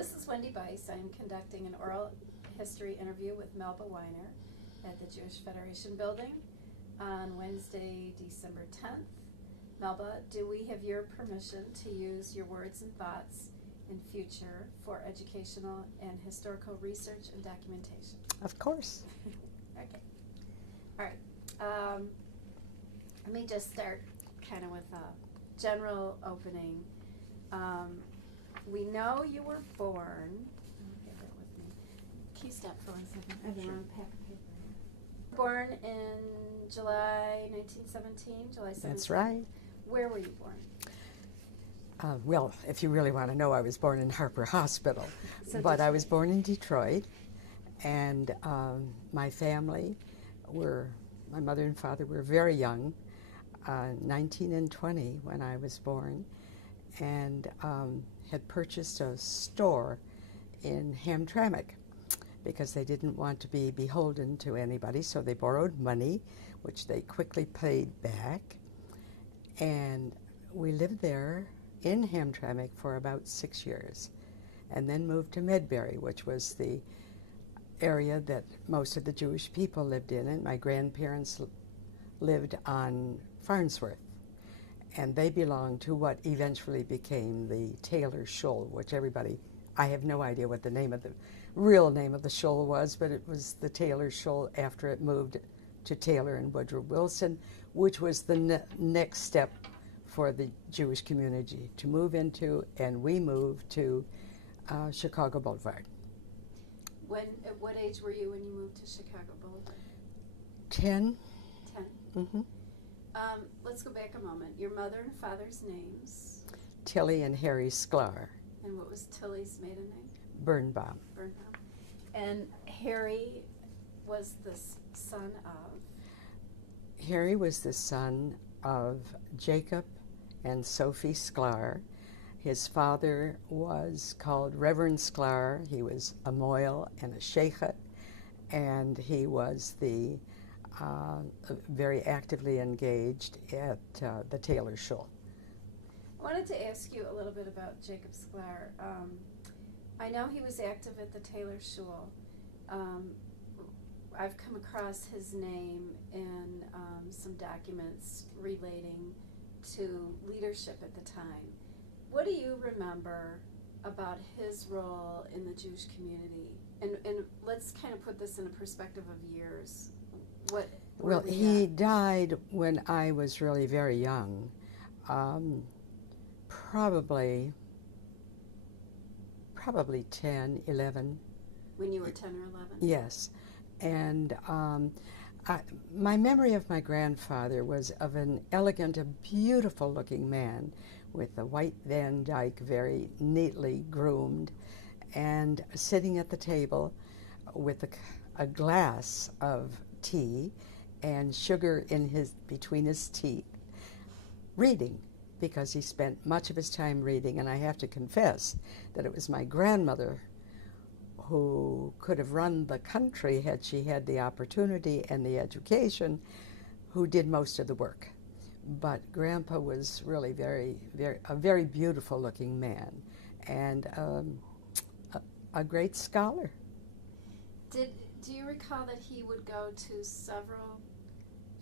This is Wendy Bice. I am conducting an oral history interview with Melba Winer at the Jewish Federation building on Wednesday, December 10th. Melba, do we have your permission to use your words and thoughts in future for educational and historical research and documentation? Of course. Okay. All right. Let me just start kind of with a general opening. We know you were born. Okay, bear with me. Can you stop for 1 second? I have the wrong pack of paper here. Born in July 1917, July 17th. That's right. Where were you born? Well, if you really want to know, I was born in Harper Hospital, but I was born in Detroit, and my family my mother and father were very young, 19 and 20 when I was born, and had purchased a store in Hamtramck because they didn't want to be beholden to anybody, so they borrowed money, which they quickly paid back, and we lived there in Hamtramck for about 6 years, and then moved to Medbury, which was the area that most of the Jewish people lived in, and my grandparents lived on Farnsworth, and they belonged to what eventually became the Taylor Shoal, which I have no idea what the real name of the shoal was, but it was the Taylor Shoal after it moved to Taylor and Woodrow Wilson, which was the next step for the Jewish community to move into, and we moved to Chicago Boulevard. At what age were you when you moved to Chicago Boulevard? 10. 10. Mm-hmm. Let's go back a moment. Your mother and father's names? Tilly and Harry Sklar. And what was Tilly's maiden name? Birnbaum. Birnbaum. And Harry was the son of? Harry was the son of Jacob and Sophie Sklar. His father was called Reverend Sklar. He was a moil and a sheikhet, and he was very actively engaged at the Taylor Shoal. I wanted to ask you a little bit about Jacob Sklar. I know he was active at the Taylor Shoal. I've come across his name in some documents relating to leadership at the time. What do you remember about his role in the Jewish community? And let's kind of put this in a perspective of years. Well, he died when I was really very young, probably 10, 11. When you were 10 or 11? Yes. And my memory of my grandfather was of an elegant, a beautiful-looking man with a white Van Dyke, very neatly groomed, and sitting at the table with a glass of tea and sugar between his teeth, reading, because he spent much of his time reading. And I have to confess that it was my grandmother who could have run the country had she had the opportunity and the education, who did most of the work. But Grandpa was really a very beautiful looking man, and a great scholar. Do you recall that he would go to several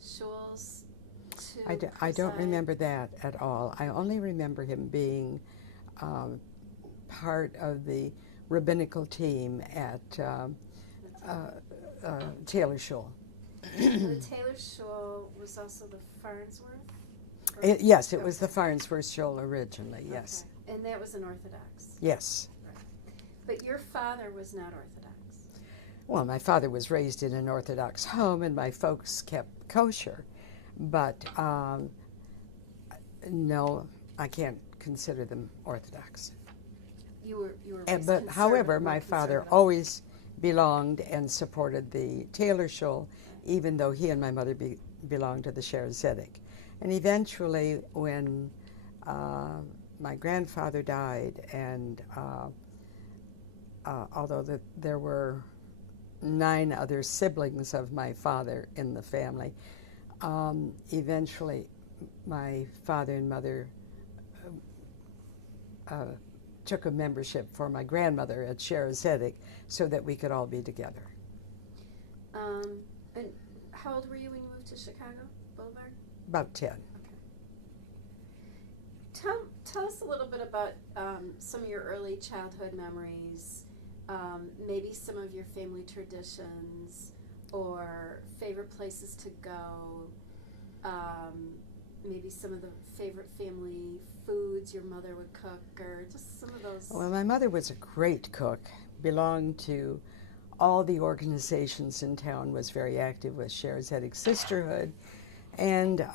shuls to I don't remember that at all. I only remember him being part of the rabbinical team at Taylor Shoal. The Taylor Shoal was also the Farnsworth? Yes, it was the Farnsworth Shoal originally, yes. Okay. And that was an Orthodox? Yes. Right. But your father was not Orthodox? Well, my father was raised in an Orthodox home, and my folks kept kosher. But no, I can't consider them Orthodox. You were But however, my father always belonged and supported the Taylor Shoal, even though he and my mother belonged to the Shaarey Zedek. And eventually, when my grandfather died, and although there were 9 other siblings of my father in the family, eventually my father and mother took a membership for my grandmother at Zedek so that we could all be together. And how old were you when you moved to Chicago Boulevard? About 10. Tell us a little bit about some of your early childhood memories, maybe some of your family traditions or favorite places to go, maybe some of the favorite family foods your mother would cook, or just some of those. Well, my mother was a great cook, belonged to all the organizations in town, was very active with Zedek Sisterhood, and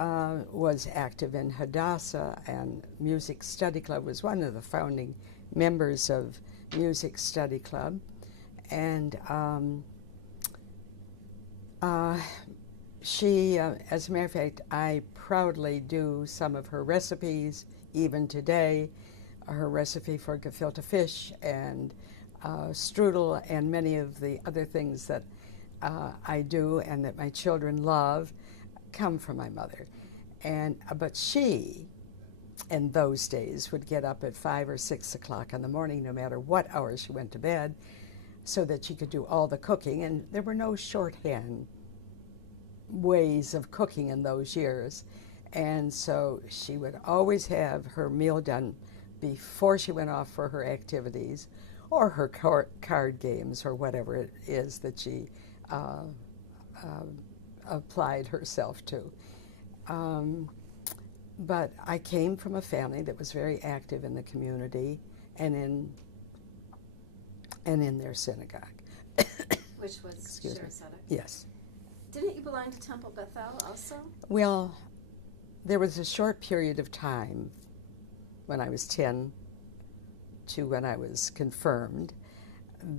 was active in Hadassah, and Music Study Club, was one of the founding members of Music Study Club. And she, as a matter of fact, I proudly do some of her recipes, even today, her recipe for gefilte fish and strudel and many of the other things that I do and that my children love come from my mother. And but she, in those days, would get up at 5 or 6 o'clock in the morning, no matter what hour she went to bed, so that she could do all the cooking. And there were no shorthand ways of cooking in those years. And so she would always have her meal done before she went off for her activities or her card games or whatever it is that she applied herself to. But I came from a family that was very active in the community and in their synagogue. Which was Shaarey Zedek? Yes. Didn't you belong to Temple Bethel also? Well, there was a short period of time when I was 10 to when I was confirmed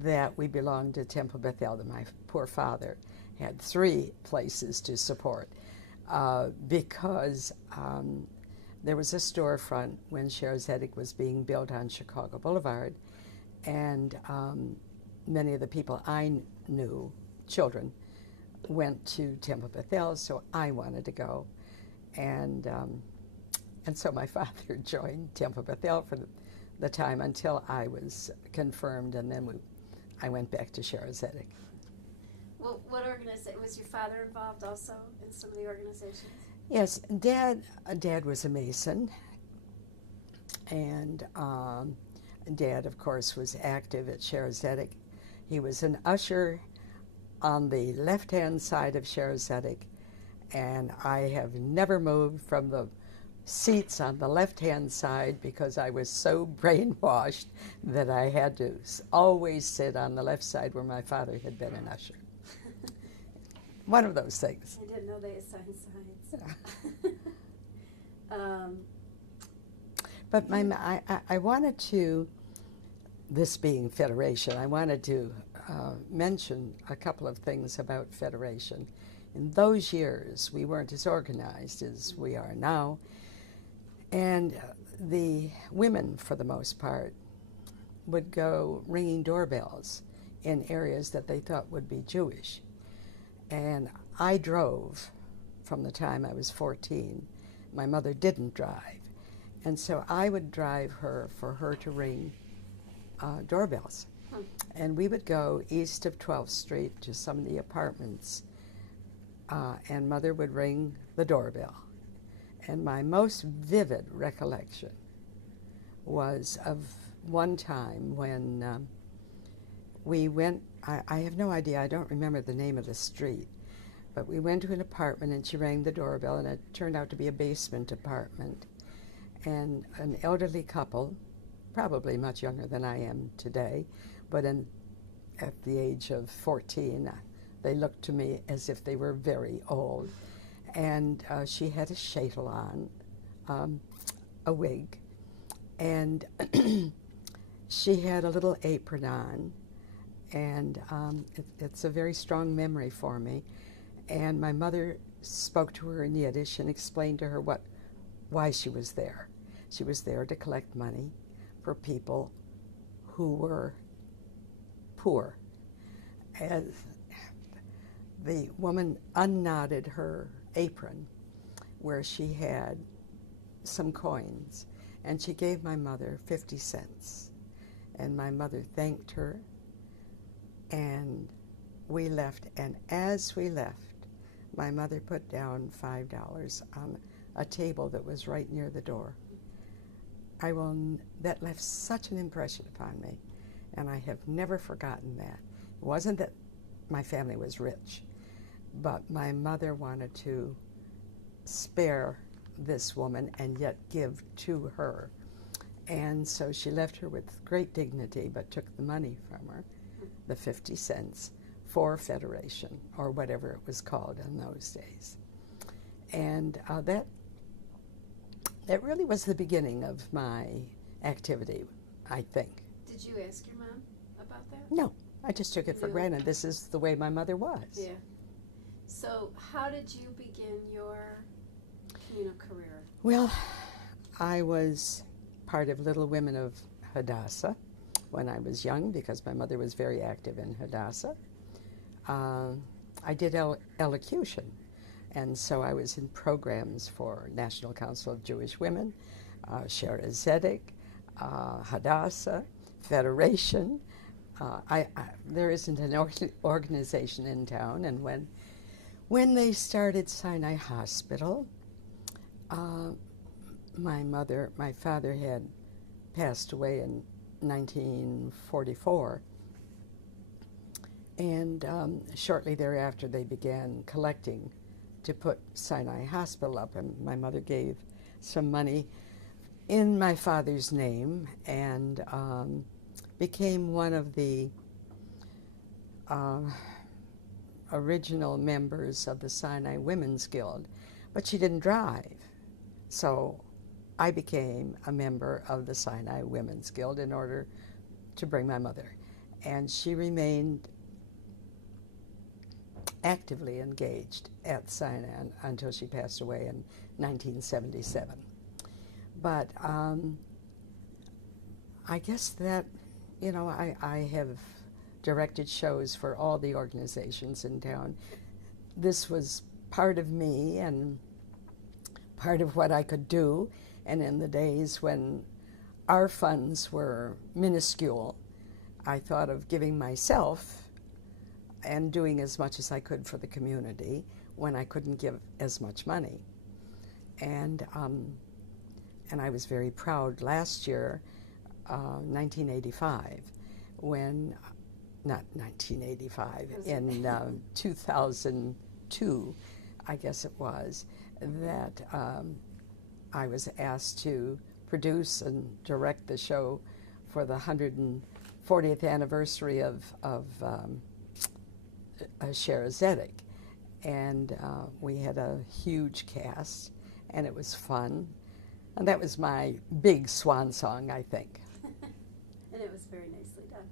that we belonged to Temple Bethel. That my poor father had 3 places to support because there was a storefront when Shaarey Zedek was being built on Chicago Boulevard, and many of the people I knew, children, went to Temple Bethel, so I wanted to go. And so my father joined Temple Bethel for the time until I was confirmed, and then I went back to Shaarey Zedek. Well, what organization, was your father involved also in some of the organizations? Yes, Dad was a Mason, and Dad, of course, was active at Shaarey Zedek. He was an usher on the left-hand side of Shaarey Zedek, and I have never moved from the seats on the left-hand side because I was so brainwashed that I had to always sit on the left side where my father had been an usher. One of those things. I didn't know they assigned sides. But I wanted to, this being Federation, I wanted to mention a couple of things about Federation. In those years, we weren't as organized as we are now, and the women, for the most part, would go ringing doorbells in areas that they thought would be Jewish. And I drove from the time I was 14. My mother didn't drive. And so I would drive her for her to ring doorbells. And we would go east of 12th Street to some of the apartments, and Mother would ring the doorbell. And my most vivid recollection was of one time when we went, I have no idea, I don't remember the name of the street, but we went to an apartment and she rang the doorbell, and it turned out to be a basement apartment. And an elderly couple, probably much younger than I am today, but at the age of 14, they looked to me as if they were very old. And she had a sheitel on, a wig, and she had a little apron on, and it's a very strong memory for me. And my mother spoke to her in Yiddish and explained to her why she was there. She was there to collect money for people who were poor. As the woman unknotted her apron where she had some coins, and she gave my mother 50 cents. and my mother thanked her, and we left. And as we left, my mother put down $5 on a table that was right near the door. That left such an impression upon me, and I have never forgotten that. It wasn't that my family was rich, but my mother wanted to spare this woman and yet give to her. And so she left her with great dignity, but took the money from her, the 50 cents, for Federation, or whatever it was called in those days. And that really was the beginning of my activity, I think. Did you ask your mom about that? No, I just took it for granted. This is the way my mother was. Yeah. So how did you begin your communal career? Well, I was part of Little Women of Hadassah when I was young, because my mother was very active in Hadassah. I did elocution, and so I was in programs for National Council of Jewish Women, Shaarey Zedek, Hadassah, Federation. There isn't an organization in town, and when they started Sinai Hospital, my father had passed away in 1944, and shortly thereafter they began collecting to put Sinai Hospital up, and my mother gave some money in my father's name, and became one of the original members of the Sinai Women's Guild. But she didn't drive, so I became a member of the Sinai Women's Guild in order to bring my mother. And she remained actively engaged at Sinai until she passed away in 1977. But I guess that, I have directed shows for all the organizations in town. This was part of me and part of what I could do. And in the days when our funds were minuscule, I thought of giving myself and doing as much as I could for the community when I couldn't give as much money. And I was very proud last year, 1985, in 2002, I guess it was, that I was asked to produce and direct the show for the 140th anniversary of Shaarey Zedek. And we had a huge cast, and it was fun. And that was my big swan song, I think. And it was very nicely done.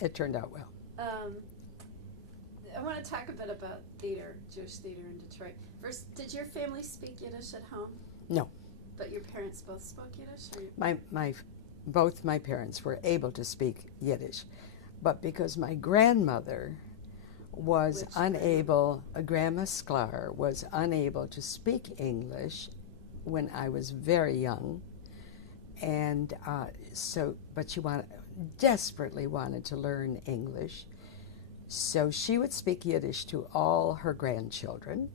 It turned out well. I want to talk a bit about theater, Jewish theater in Detroit. First, did your family speak Yiddish at home? No. But your parents both spoke Yiddish? Both my parents were able to speak Yiddish. But because my grandmother was Grandma Sklar was unable to speak English when I was very young, and but she desperately wanted to learn English, so she would speak Yiddish to all her grandchildren,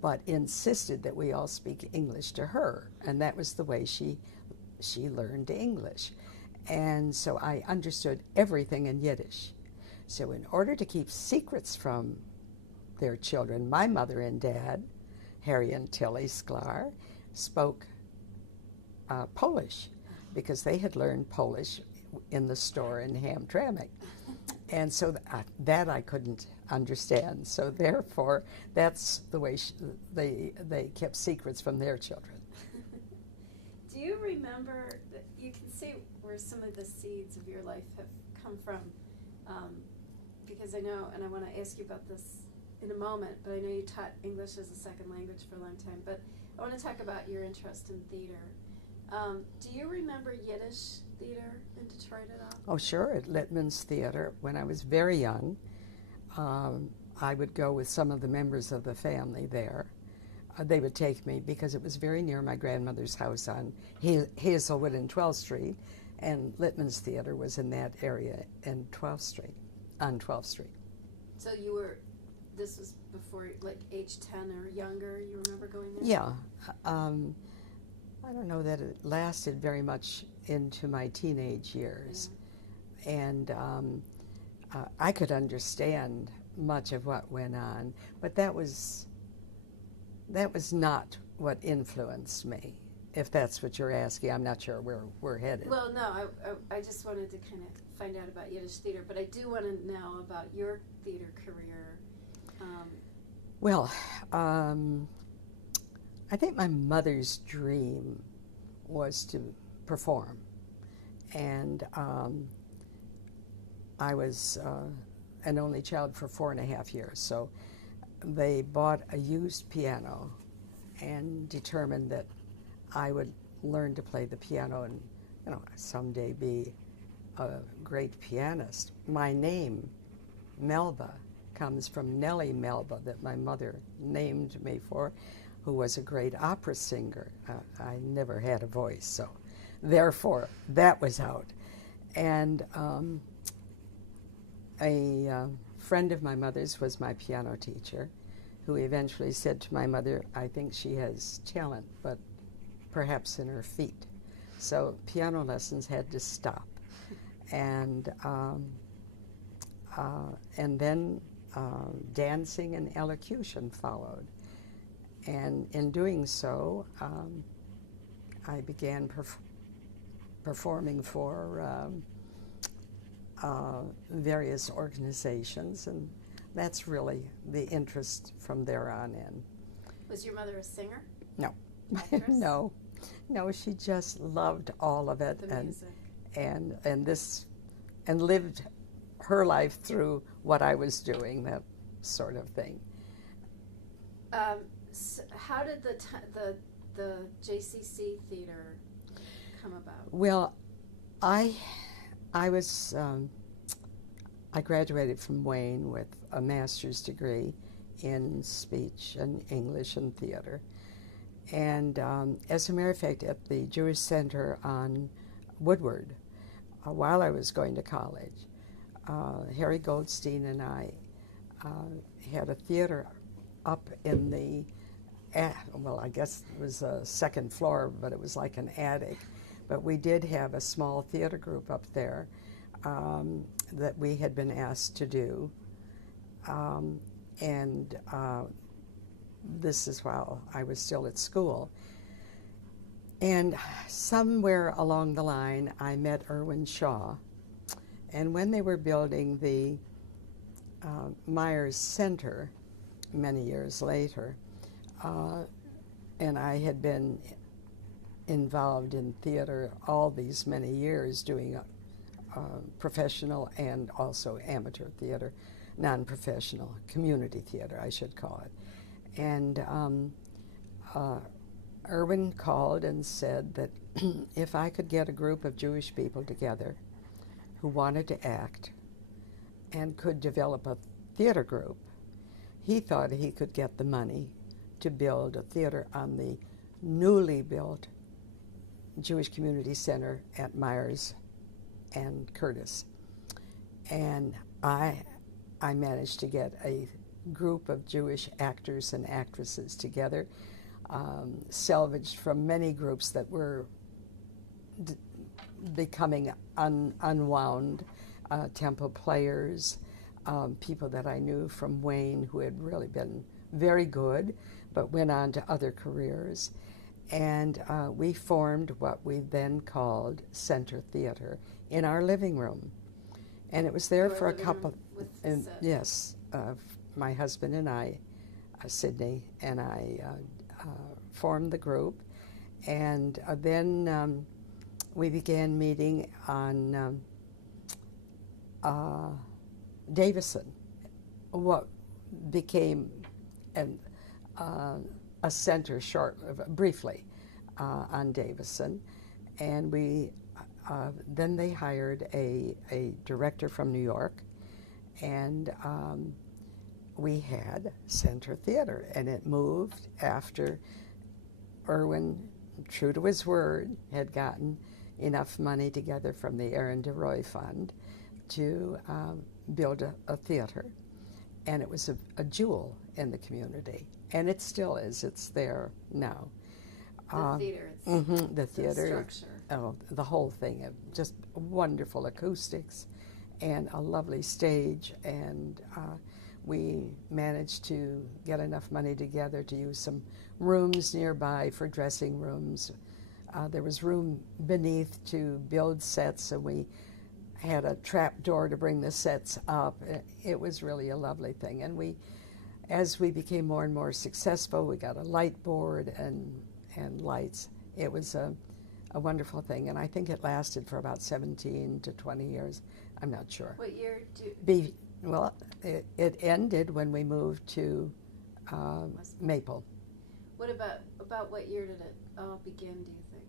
but insisted that we all speak English to her, and that was the way she learned English. And so I understood everything in Yiddish. So in order to keep secrets from their children, my mother and dad, Harry and Tilly Sklar, spoke Polish, because they had learned Polish in the store in Hamtramck. And so that I couldn't understand. So therefore, that's the way they kept secrets from their children. Do you remember, you can see where some of the seeds of your life have come from, because I know, and I want to ask you about this in a moment, but I know you taught English as a second language for a long time, but I want to talk about your interest in theater. Do you remember Yiddish theater in Detroit at all? Oh, sure, at Littman's Theater. When I was very young, I would go with some of the members of the family there. They would take me because it was very near my grandmother's house on Hazelwood and 12th Street, And Littman's Theater was in that area in 12th Street, on 12th Street. So this was before, like, age 10 or younger, you remember going there? Yeah. I don't know that it lasted very much into my teenage years. Yeah. And I could understand much of what went on, but that was not what influenced me, if that's what you're asking. I'm not sure where we're headed. Well, no, I just wanted to kind of find out about Yiddish theater, but I do want to know about your theater career. Well, I think my mother's dream was to perform, and I was an only child for 4.5 years, so they bought a used piano and determined that I would learn to play the piano and, someday be a great pianist. My name, Melba, comes from Nellie Melba, that my mother named me for, who was a great opera singer. I never had a voice, so therefore that was out. And a friend of my mother's was my piano teacher, who eventually said to my mother, I think she has talent, but perhaps in her feet. So piano lessons had to stop. And then dancing and elocution followed. And in doing so, I began performing for various organizations, and that's really the interest from there on in. Was your mother a singer? No. Actress? No, she just loved all of it, The music. and lived her life through what I was doing, that sort of thing. So how did the JCC theater come about? Well, I graduated from Wayne with a master's degree in speech and English and theater. And as a matter of fact, at the Jewish Center on Woodward, while I was going to college, Harry Goldstein and I had a theater up in the, I guess it was a second floor, but it was like an attic. But we did have a small theater group up there that we had been asked to do. This is while I was still at school. And somewhere along the line, I met Irwin Shaw. And when they were building the Myers Center many years later, and I had been involved in theater all these many years, doing professional and also amateur theater, non-professional, community theater, I should call it. And Irwin called and said that if I could get a group of Jewish people together who wanted to act and could develop a theater group, he thought he could get the money to build a theater on the newly built Jewish Community Center at Myers and Curtis. And I managed to get a group of Jewish actors and actresses together, salvaged from many groups that were becoming unwound, temple players, people that I knew from Wayne who had really been very good, but went on to other careers. And we formed what we then called Center Theater in our living room. And it was there for a couple, yes, my husband and I, Sidney and I, formed the group. And then we began meeting on Davison, what became a center briefly on Davison. And then they hired a director from New York, and we had Center Theater, and it moved after Irwin, true to his word, had gotten enough money together from the Aaron DeRoy Fund to build a theater. And it was a jewel in the community. And it still is. It's there now. The theater. The theater. The structure. Oh, the whole thing. Just wonderful acoustics and a lovely stage. And we managed to get enough money together to use some rooms nearby for dressing rooms. There was room beneath to build sets, and we had a trap door to bring the sets up. It was really a lovely thing. And as we became more and more successful, we got a light board and lights. It was a wonderful thing, and I think it lasted for about 17 to 20 years. I'm not sure. What year Well, it ended when we moved to Maple. What about what year did it all begin, do you think?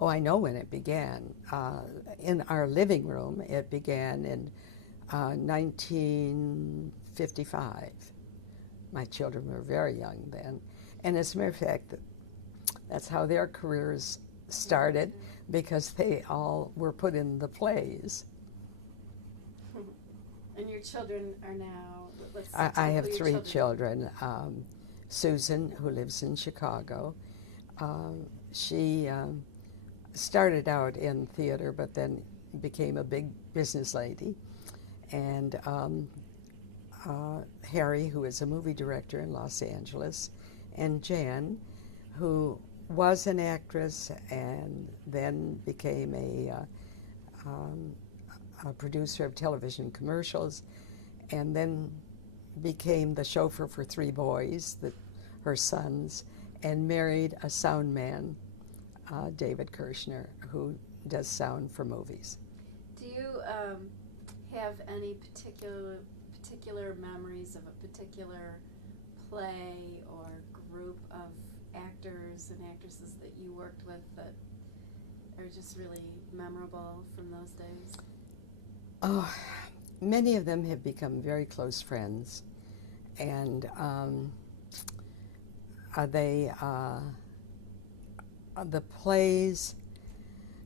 Oh, I know when it began. In our living room, it began in 1955. My children were very young then. And as a matter of fact, that's how their careers started, because they all were put in the plays. And your children are now, I have three children. Susan, who lives in Chicago, she started out in theater, but then became a big business lady. And Harry, who is a movie director in Los Angeles, and Jan, who was an actress and then became a producer of television commercials, and then became the chauffeur for three boys, her sons, and married a sound man, David Kirshner, who does sound for movies. Do you have any particular memories of a particular play or group of actors and actresses that you worked with that are just really memorable from those days? Oh, many of them have become very close friends, and the plays,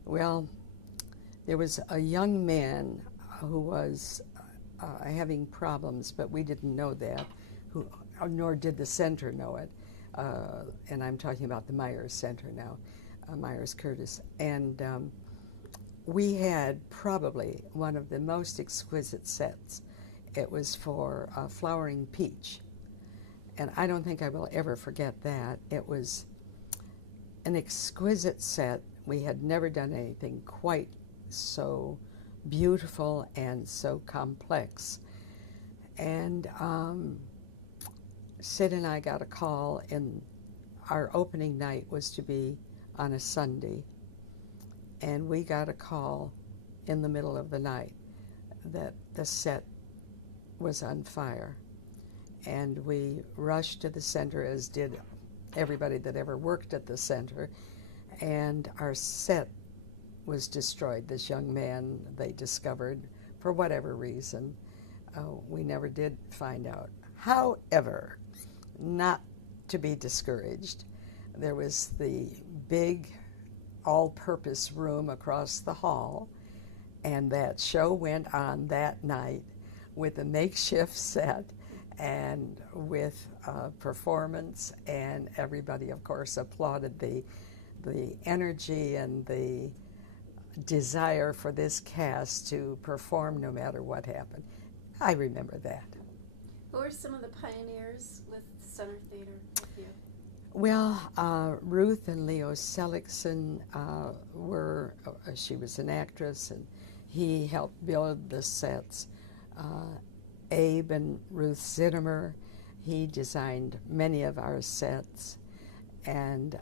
well, there was a young man who was having problems, but we didn't know that, nor did the center know it, and I'm talking about the Myers Center now, Myers Curtis, and we had probably one of the most exquisite sets. It was for Flowering Peach, and I don't think I will ever forget that. It was an exquisite set. We had never done anything quite so beautiful and so complex. And Sid and I got a call, and our opening night was to be on a Sunday, and we got a call in the middle of the night that the set was on fire. And we rushed to the center, as did everybody that ever worked at the center, and our set was destroyed. This young man, they discovered, for whatever reason, we never did find out. However, not to be discouraged, there was the big all-purpose room across the hall, and that show went on that night with a makeshift set and with performance, and everybody, of course, applauded the energy and the desire for this cast to perform no matter what happened. I remember that. Who are some of the pioneers with Center Theater with you? Well, Ruth and Leo Seligson were, she was an actress, and he helped build the sets. Abe and Ruth Zittimer, he designed many of our sets, and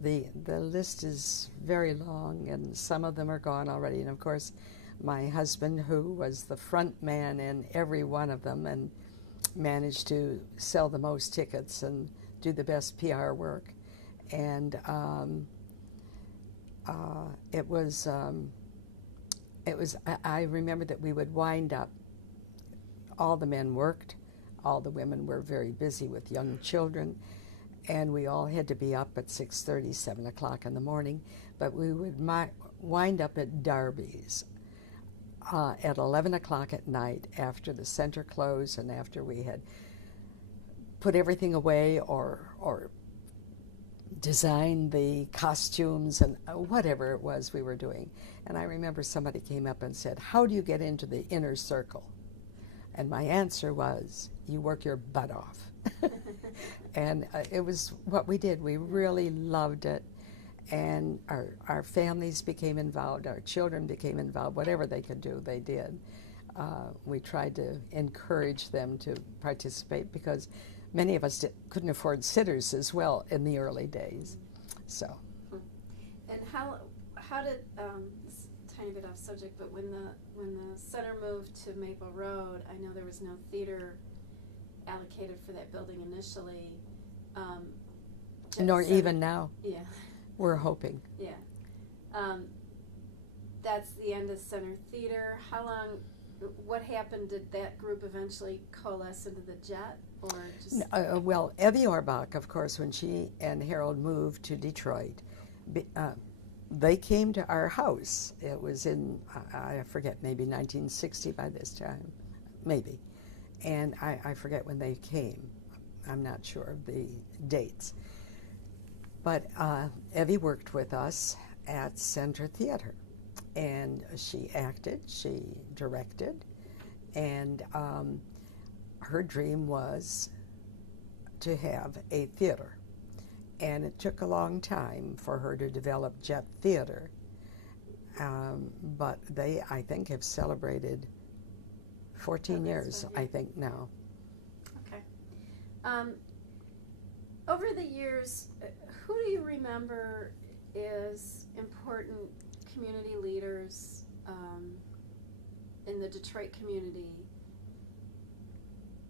the list is very long, and some of them are gone already. And of course, my husband, who was the front man in every one of them and managed to sell the most tickets and do the best PR work. And I remember that we would wind up, all the men worked, all the women were very busy with young children, and we all had to be up at 6:30, 7 o'clock in the morning, but we would wind up at Darby's at 11 o'clock at night after the center closed and after we had put everything away or designed the costumes and whatever it was we were doing. And I remember somebody came up and said, "How do you get into the inner circle?" And my answer was, "You work your butt off." And it was what we did. We really loved it. And our families became involved, our children became involved. Whatever they could do, they did. We tried to encourage them to participate because many of us couldn't afford sitters as well in the early days. So. And how did this is a tiny bit off subject, but when the center moved to Maple Road, I know there was no theater allocated for that building initially. Nor even now. Yeah. We're hoping. Yeah. That's the end of Center Theater. How long, what happened? Did that group eventually coalesce into the Jet? Or just well, Evie Orbach, of course, when she and Harold moved to Detroit, they came to our house. It was in, I forget, maybe 1960 by this time, maybe. And I forget when they came. I'm not sure of the dates. But Evie worked with us at Center Theatre, and she acted, she directed, and her dream was to have a theater. And it took a long time for her to develop Jet Theatre, but they, I think, have celebrated 14 years, I think, now. Okay. Over the years, who do you remember is important community leaders in the Detroit community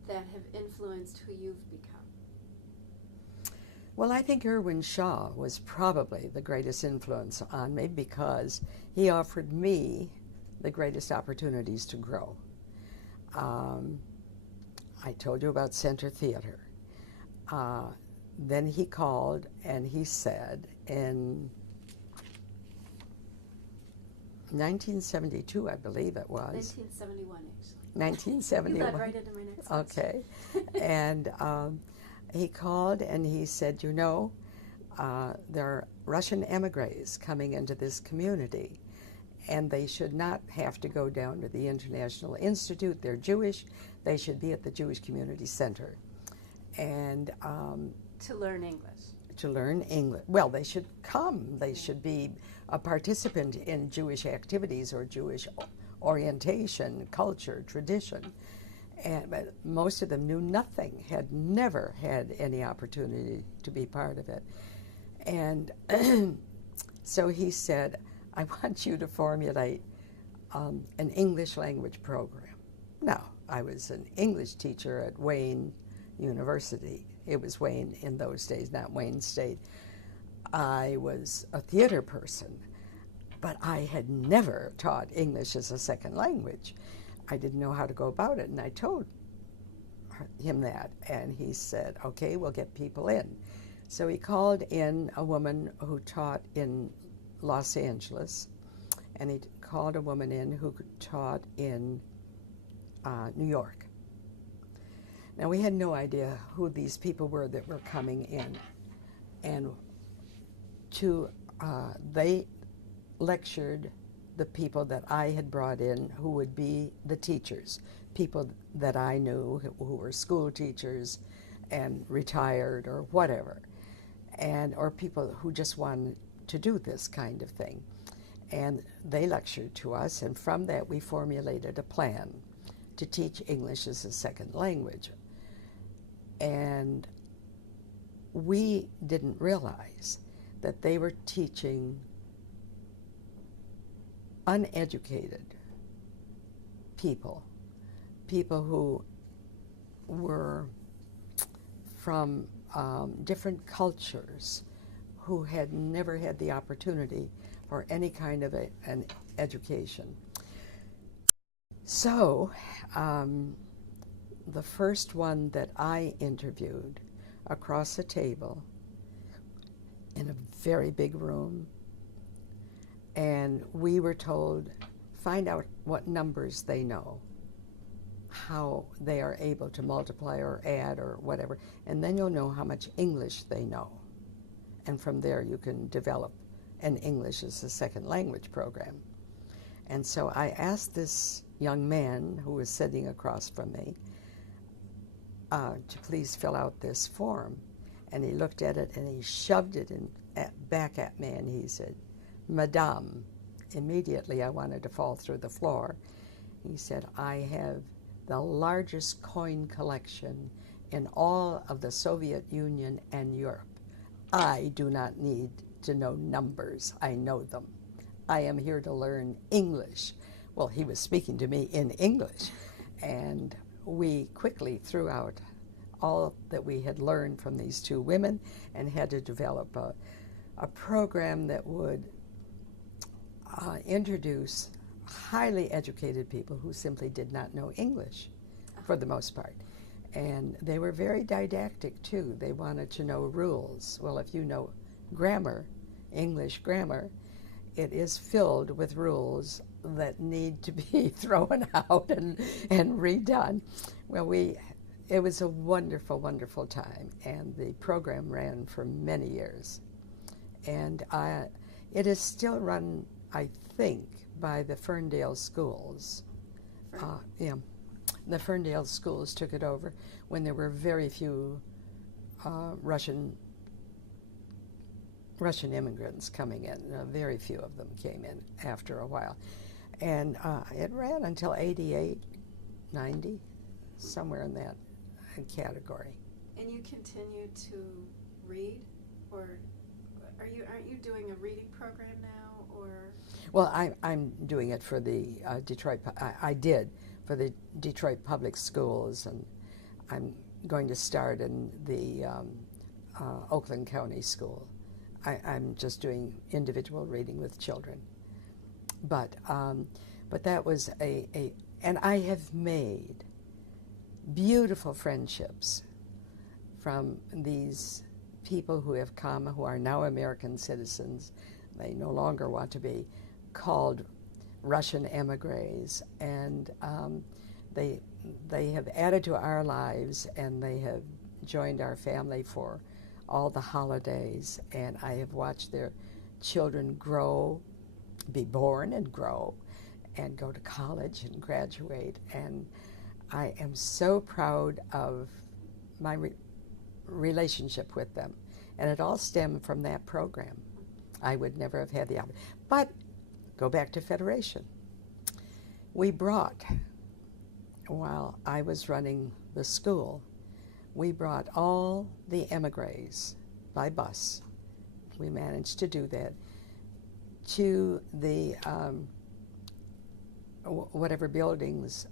that have influenced who you've become? Well, I think Irwin Shaw was probably the greatest influence on me because he offered me the greatest opportunities to grow. I told you about Center Theatre. Then he called and he said in 1972, I believe it was. 1971, actually. 1971. You led right into my next question. Okay. And he called and he said, you know, there are Russian emigres coming into this community, and they should not have to go down to the International Institute. They're Jewish. They should be at the Jewish Community Center. And to learn English. To learn English. Well, they should come. They should be a participant in Jewish activities or Jewish orientation, culture, tradition. But most of them knew nothing, had never had any opportunity to be part of it. And so he said, I want you to formulate an English language program. Now, I was an English teacher at Wayne University. It was Wayne in those days, not Wayne State. I was a theater person, but I had never taught English as a second language. I didn't know how to go about it, and I told him that, and he said, okay, we'll get people in. So he called in a woman who taught in Los Angeles, and he called a woman in who taught in New York. Now, we had no idea who these people were that were coming in, and they lectured the people that I had brought in who would be the teachers, people that I knew who were school teachers and retired or whatever, or people who just wanted to do this kind of thing. And they lectured to us, and from that we formulated a plan to teach English as a second language. And we didn't realize that they were teaching uneducated people who were from different cultures, who had never had the opportunity for any kind of an education. So the first one that I interviewed, across a table in a very big room, and we were told, find out what numbers they know, how they are able to multiply or add or whatever, and then you'll know how much English they know. And from there you can develop an English as a second language program. And so I asked this young man who was sitting across from me to please fill out this form. And he looked at it and he shoved it back at me and he said, "Madame." Immediately I wanted to fall through the floor. He said, "I have the largest coin collection in all of the Soviet Union and Europe. I do not need to know numbers. I know them. I am here to learn English." Well, he was speaking to me in English, and we quickly threw out all that we had learned from these two women and had to develop a program that would introduce highly educated people who simply did not know English for the most part. And they were very didactic too. They wanted to know rules. Well, if you know grammar, English grammar, it is filled with rules that need to be thrown out and redone. Well, it was a wonderful, wonderful time, and the program ran for many years. And it is still run, I think, by the Ferndale schools. Yeah, the Ferndale schools took it over when there were very few Russian immigrants coming in. Very few of them came in after a while. And it ran until 88, 90, somewhere in that category. And you continue to read, or aren't you doing a reading program now, or? Well, I'm doing it for the Detroit. I did for the Detroit Public Schools, and I'm going to start in the Oakland County School. I'm just doing individual reading with children, but that was and I have made beautiful friendships from these people who have come, who are now American citizens. They no longer want to be called Russian emigres, and they have added to our lives, and they have joined our family for all the holidays, and I have watched their children grow, be born and grow, and go to college and graduate, and I am so proud of my relationship with them, and it all stemmed from that program. I would never have had the opportunity. But go back to Federation. We brought, while I was running the school, we brought all the emigres by bus. We managed to do that to the whatever buildings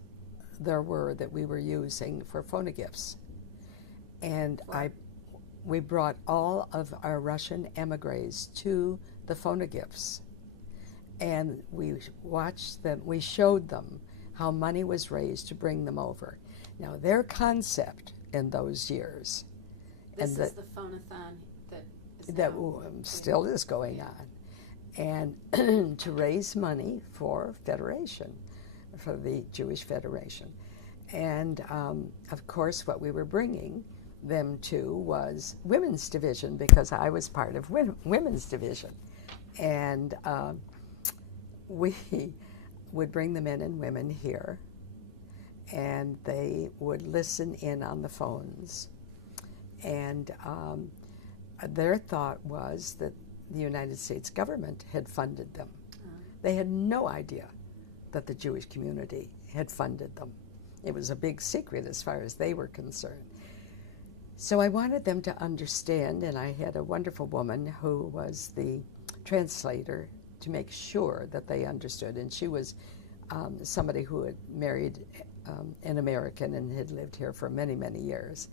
there were that we were using for phonogifts. And we brought all of our Russian emigres to the phonogifts. And we watched them, we showed them how money was raised to bring them over. Now, their concept in those years, This is the phonathon that still is going on, and to raise money for Federation, for the Jewish Federation. And of course, what we were bringing them to was women's division, because I was part of women's division. And we would bring the men and women here, and they would listen in on the phones. And their thought was that the United States government had funded them. They had no idea that the Jewish community had funded them. It was a big secret as far as they were concerned. So I wanted them to understand, and I had a wonderful woman who was the translator to make sure that they understood. And she was somebody who had married an American and had lived here for many, many years,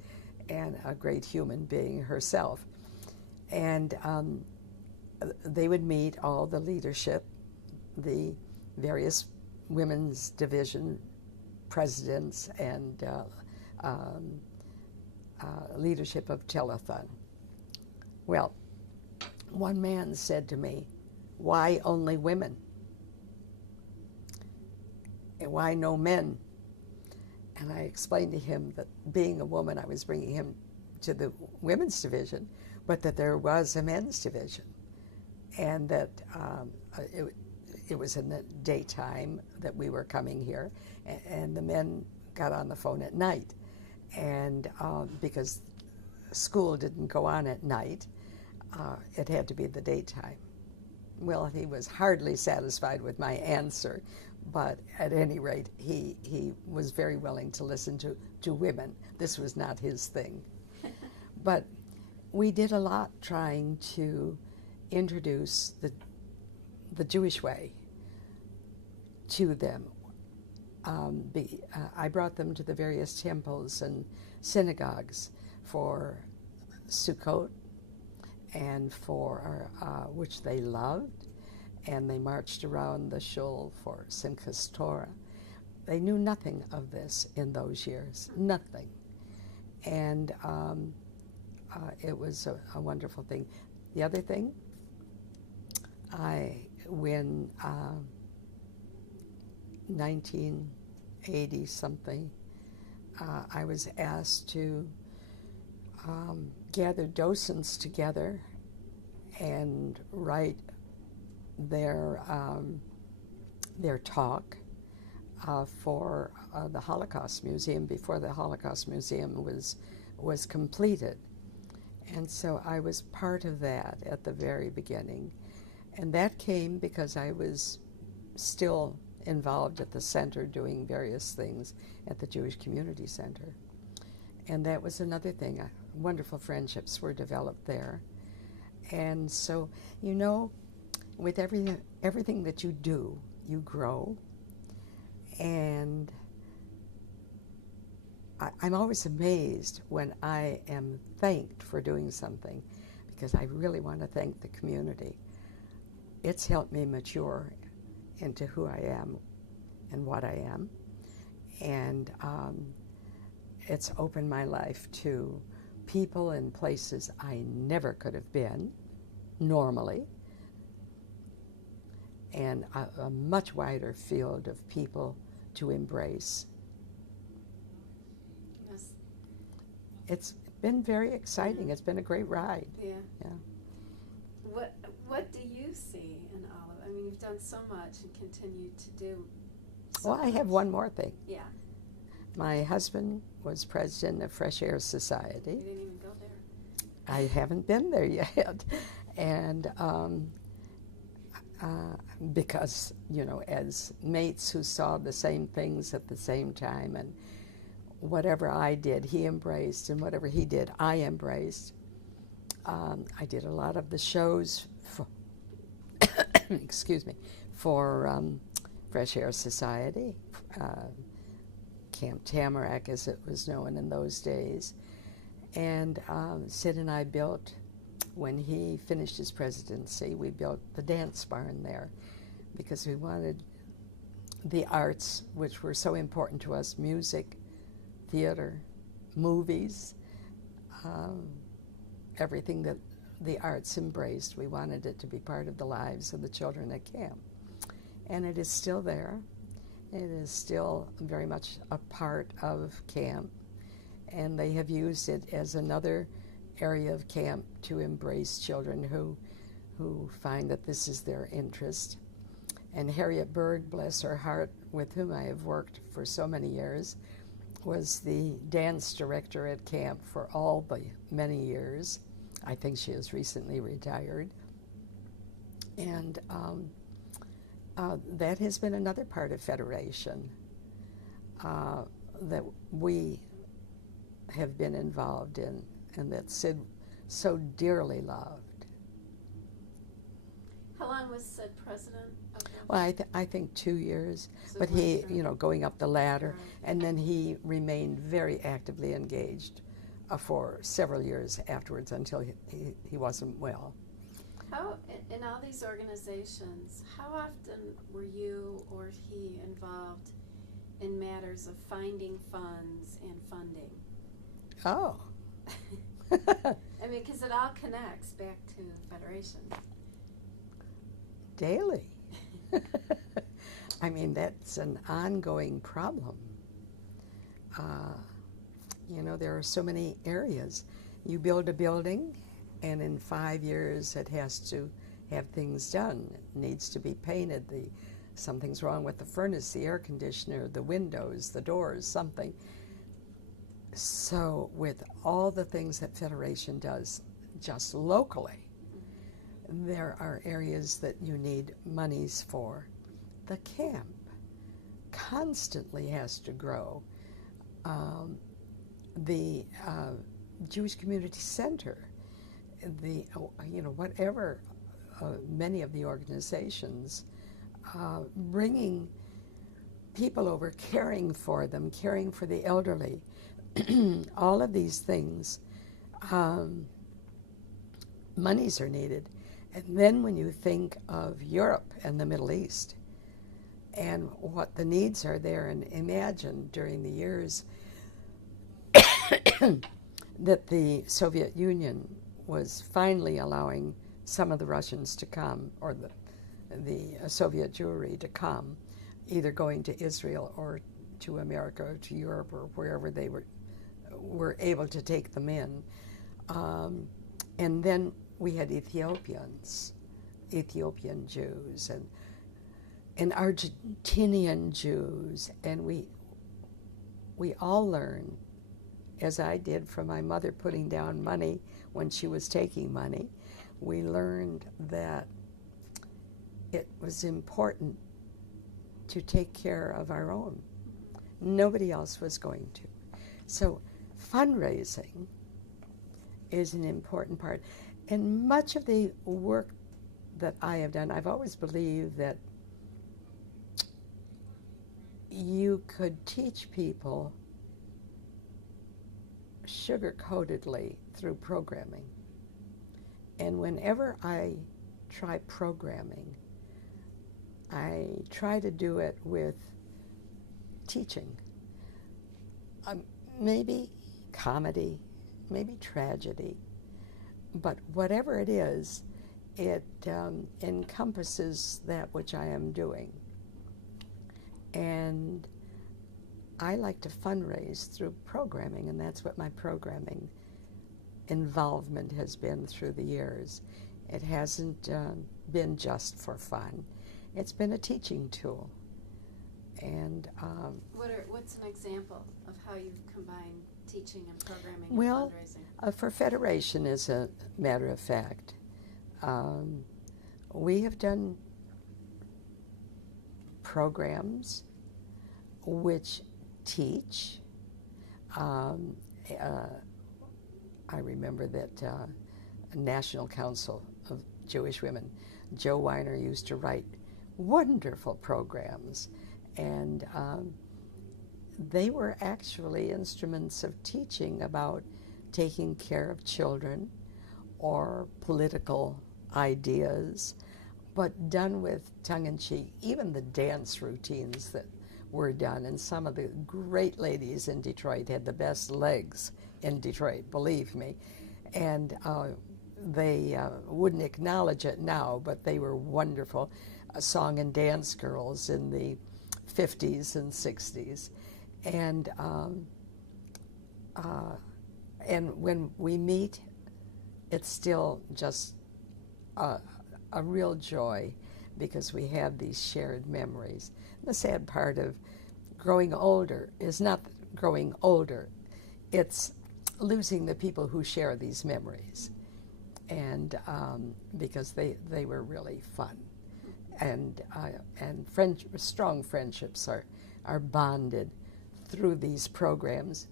and a great human being herself. And they would meet all the leadership, the various women's division presidents and leadership of telethon. Well, one man said to me, "Why only women? And why no men?" And I explained to him that being a woman, I was bringing him to the women's division, but that there was a men's division, and that it was in the daytime that we were coming here, and the men got on the phone at night, and because school didn't go on at night, it had to be the daytime. Well, he was hardly satisfied with my answer, but at any rate, he was very willing to listen to women. This was not his thing. But we did a lot trying to introduce the Jewish way to them. I brought them to the various temples and synagogues for Sukkot, and for which they loved, and they marched around the shul for Simchas Torah. They knew nothing of this in those years, nothing. And it was a wonderful thing. The other thing, when 1980 something, I was asked to gather docents together and write their talk for the Holocaust Museum before the Holocaust Museum was completed. And so I was part of that at the very beginning. And that came because I was still involved at the center doing various things at the Jewish Community Center. And that was another thing. Wonderful friendships were developed there. And so, you know, with everything that you do, you grow. And I'm always amazed when I am thanked for doing something, because I really want to thank the community. It's helped me mature into who I am and what I am. And it's opened my life to people and places I never could have been normally, and a much wider field of people to embrace. Yes. It's been very exciting. It's been a great ride. Yeah. Yeah. What do you see in Olive? I mean, you've done so much and continue to do so Well, I have much. one more thing. Yeah. My husband was president of Fresh Air Society. You didn't even go there. I haven't been there yet. And because, you know, as mates who saw the same things at the same time, and whatever I did, he embraced, and whatever he did, I embraced. I did a lot of the shows for, excuse me, for Fresh Air Society, Camp Tamarack as it was known in those days. And Sid and I built, when he finished his presidency, we built the dance barn there because we wanted the arts, which were so important to us, music, theater, movies, everything that the arts embraced. We wanted it to be part of the lives of the children at camp. And it is still there. It is still very much a part of camp. And they have used it as another area of camp to embrace children who find that this is their interest. And Harriet Berg, bless her heart, with whom I have worked for so many years, was the dance director at camp for all the many years. I think she has recently retired. And that has been another part of Federation that we have been involved in, and that Sid so dearly loved. How long was Sid president of the? Well, I think 2 years, So but it went he, through- you know, going up the ladder, Right. and then he remained very actively engaged for several years afterwards until he wasn't well. How, in all these organizations, how often were you or he involved in matters of finding funds and funding? Oh, I mean, because it all connects back to Federation. Daily. I mean, that's an ongoing problem. You know, there are so many areas. You build a building, and in 5 years it has to have things done. It needs to be painted. Something's wrong with the furnace, the air conditioner, the windows, the doors, something. So with all the things that Federation does just locally, there are areas that you need monies for. The camp constantly has to grow. The Jewish Community Center, whatever, many of the organizations, bringing people over, caring for them, caring for the elderly, all of these things, monies are needed. And then when you think of Europe and the Middle East and what the needs are there, and imagine during the years that the Soviet Union was finally allowing some of the Russians to come, or the Soviet Jewry to come, either going to Israel or to America or to Europe or wherever they were able to take them in. And then we had Ethiopian Jews and Argentinian Jews, and we all learned, as I did from my mother putting down money when she was taking money, we learned that it was important to take care of our own. Nobody else was going to. So fundraising is an important part. And much of the work that I have done, I've always believed that you could teach people sugar-coatedly through programming. And whenever I try programming, I try to do it with teaching. Maybe comedy, maybe tragedy, but whatever it is, it encompasses that which I am doing. And I like to fundraise through programming, and that's what my programming involvement has been through the years. It hasn't been just for fun. It's been a teaching tool. And what's an example of how you've combined teaching and programming and fundraising? For Federation, as a matter of fact, we have done programs which teach. I remember that National Council of Jewish Women, Joe Winer, used to write wonderful programs, and they were actually instruments of teaching about taking care of children or political ideas, but done with tongue-in-cheek. Even the dance routines that were done, and some of the great ladies in Detroit had the best legs in Detroit, believe me, and they wouldn't acknowledge it now, but they were wonderful song and dance girls in the 50s and 60s. And when we meet, it's still just a real joy, because we have these shared memories. The sad part of growing older is not growing older, it's losing the people who share these memories, and because they were really fun, and strong friendships are bonded through these programs,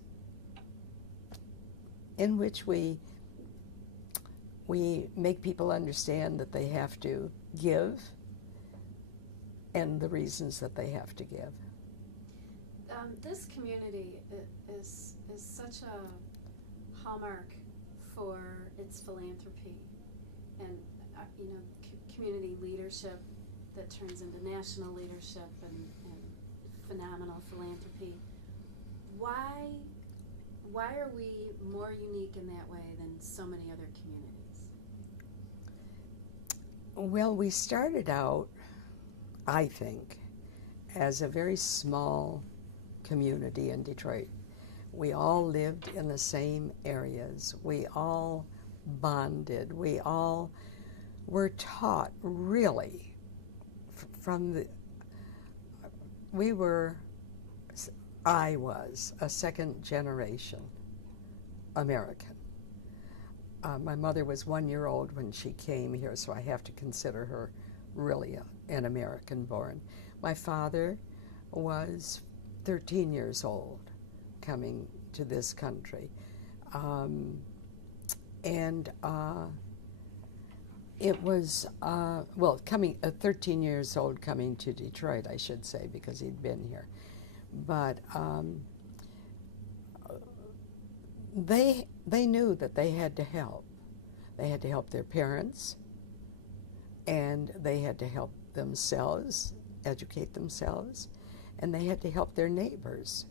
in which we make people understand that they have to give and the reasons that they have to give. This community is such a hallmark for its philanthropy and community leadership that turns into national leadership and phenomenal philanthropy. why are we more unique in that way than so many other communities? Well, we started out, I think, as a very small community in Detroit. We all lived in the same areas. We all bonded. We all were taught, really, I was a second generation American. My mother was 1 year old when she came here, so I have to consider her really an American born. My father was 13 years old coming to this country. It was, 13 years old coming to Detroit, I should say, because he'd been here. But they knew that they had to help. They had to help their parents, and they had to help themselves, educate themselves, and they had to help their neighbors.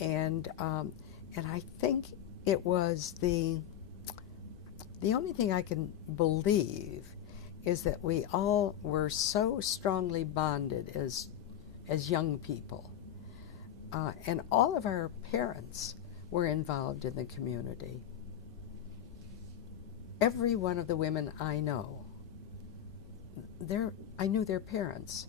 And I think it was the only thing I can believe is that we all were so strongly bonded as young people. And all of our parents were involved in the community. Every one of the women I know, I knew their parents,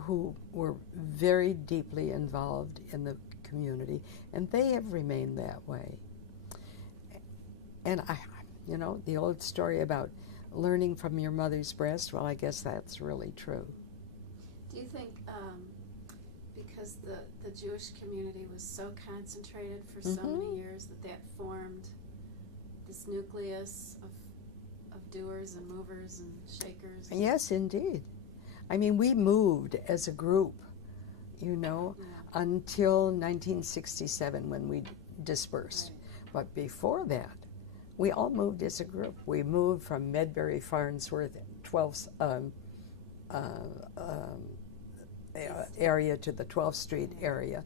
who were very deeply involved in the community, and they have remained that way. And the old story about learning from your mother's breast, well, I guess that's really true. Do you think because the Jewish community was so concentrated for so many years that formed this nucleus of doers and movers and shakers? Yes, indeed. I mean, we moved as a group, until 1967 when we dispersed. Right. But before that, we all moved as a group. We moved from Medbury, Farnsworth, 12th area to the 12th Street area.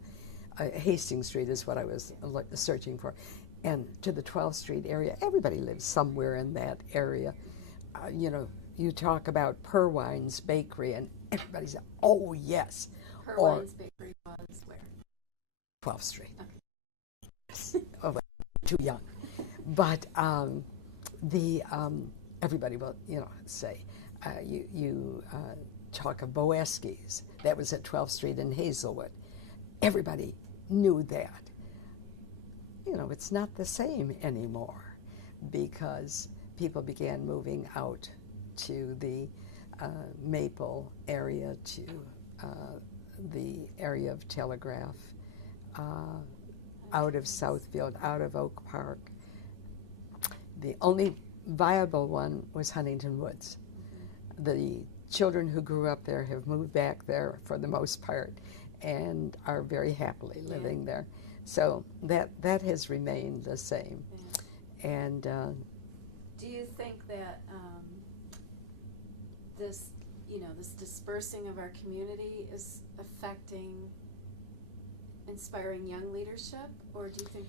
Hastings Street is what I was searching for. And to the 12th Street area. Everybody lives somewhere in that area. You talk about Purwine's Bakery, and everybody says, oh, yes. Purwine's Bakery was where? 12th Street. Okay. Yes. Oh, but too young. But everybody will, say, you talk of Boesky's. That was at 12th Street in Hazelwood. Everybody knew that. It's not the same anymore because people began moving out to the Maple area, to the area of Telegraph, out of Southfield, out of Oak Park. The only viable one was Huntington Woods. The children who grew up there have moved back there for the most part and are very happily living there. So that has remained the same. Yeah. And do you think that this dispersing of our community is affecting inspiring young leadership, or do you think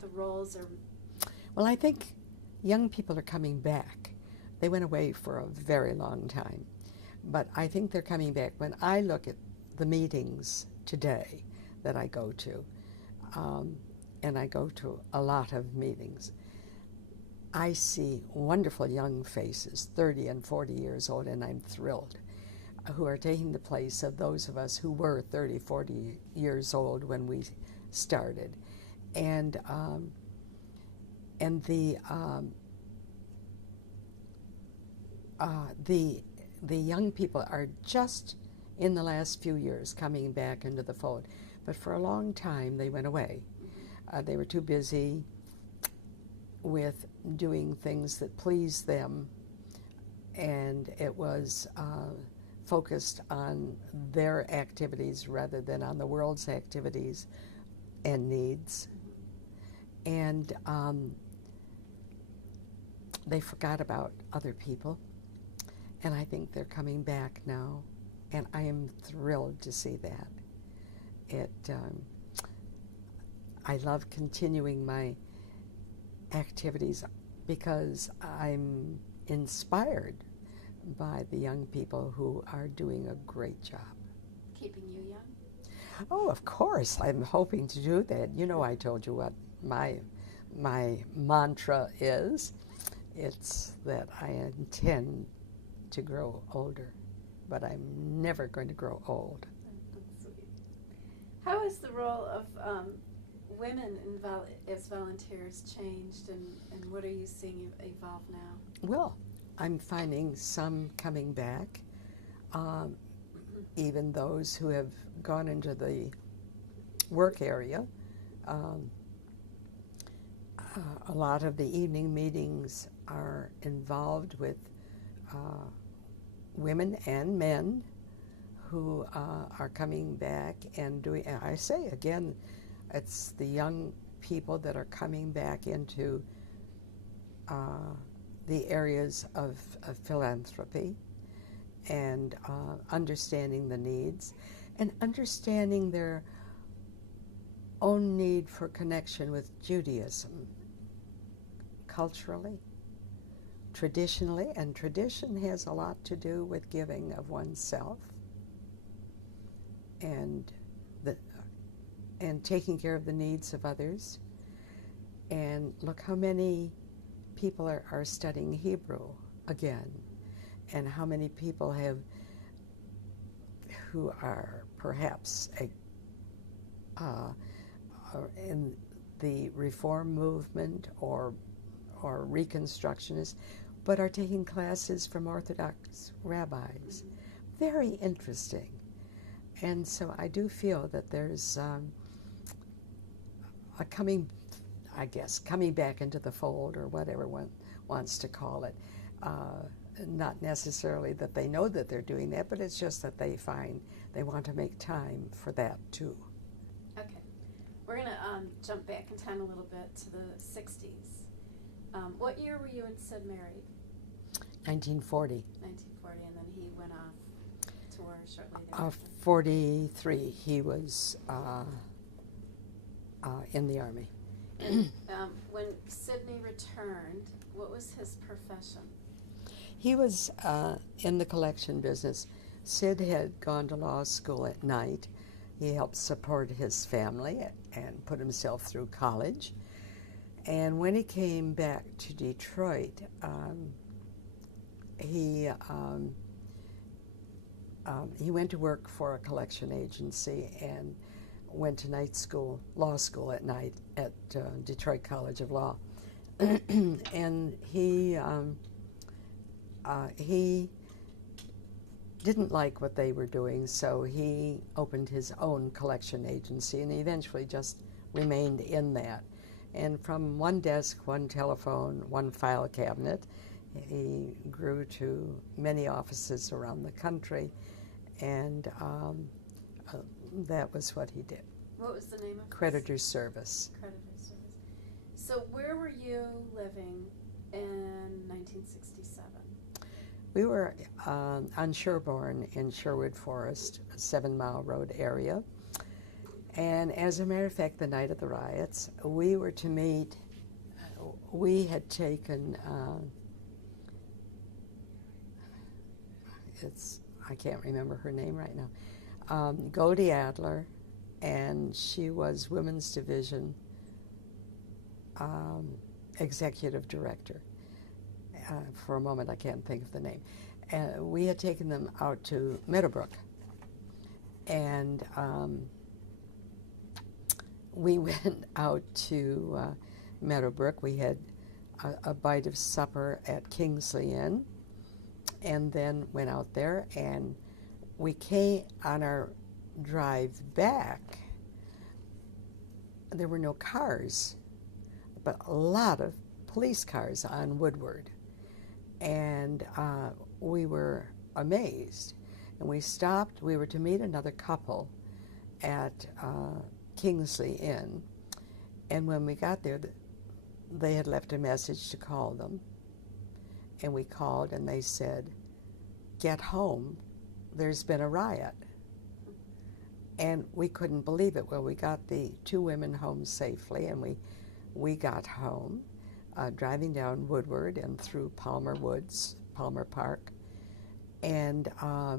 the roles are? Well, I think young people are coming back. They went away for a very long time, but I think they're coming back. When I look at the meetings today that I go to, and I go to a lot of meetings, I see wonderful young faces, 30 and 40 years old, and I'm thrilled, who are taking the place of those of us who were 30, 40 years old when we started. And the young people are just in the last few years coming back into the fold. But for a long time, they went away. They were too busy with doing things that pleased them, and it was focused on their activities rather than on the world's activities and needs. And they forgot about other people, and I think they're coming back now, and I am thrilled to see that. I love continuing my activities because I'm inspired by the young people who are doing a great job. Keeping you young? Oh, of course, I'm hoping to do that. You know, I told you what my mantra is. It's that I intend to grow older, but I'm never going to grow old. That's sweet. How has the role of women as volunteers changed, and what are you seeing evolve now? Well, I'm finding some coming back, even those who have gone into the work area. A lot of the evening meetings are involved with women and men who are coming back and doing, and I say again, it's the young people that are coming back into the areas of philanthropy and understanding the needs and understanding their own need for connection with Judaism culturally, traditionally, and tradition has a lot to do with giving of oneself and taking care of the needs of others. And look how many people are studying Hebrew again, and how many people who are perhaps in the Reform movement or Reconstructionists, but are taking classes from Orthodox rabbis. Very interesting. And so I do feel that there's a coming back into the fold, or whatever one wants to call it. Not necessarily that they know that they're doing that, but it's just that they find they want to make time for that too. Okay. We're going to jump back in time a little bit to the 60s. What year were you and Sid married? 1940. 1940, and then he went off to tour shortly thereafter. 43, he was in the Army. And when Sidney returned, what was his profession? He was in the collection business. Sid had gone to law school at night. He helped support his family and put himself through college. And when he came back to Detroit, he went to work for a collection agency and went to law school at night at Detroit College of Law. And he didn't like what they were doing, so he opened his own collection agency, and he eventually just remained in that. And from one desk, one telephone, one file cabinet, he grew to many offices around the country, and that was what he did. What was the name of Creditor Service. Creditor Service. So where were you living in 1967? We were on Sherborne in Sherwood Forest, a 7-mile road area. And as a matter of fact, the night of the riots, we were to meet. We had taken, I can't remember her name right now, Godie Adler, and she was Women's Division Executive Director. For a moment, I can't think of the name. We had taken them out to Meadowbrook, and we went out to Meadowbrook. We had a bite of supper at Kingsley Inn, and then went out there, and we came on our drive back. There were no cars, but a lot of police cars on Woodward. And we were amazed. And we stopped. We were to meet another couple at Kingsley Inn. And when we got there, they had left a message to call them. And we called, and they said, "Get home. There's been a riot." And we couldn't believe it. Well, we got the 2 women home safely, and we got home, driving down Woodward and through Palmer Woods, Palmer Park. And our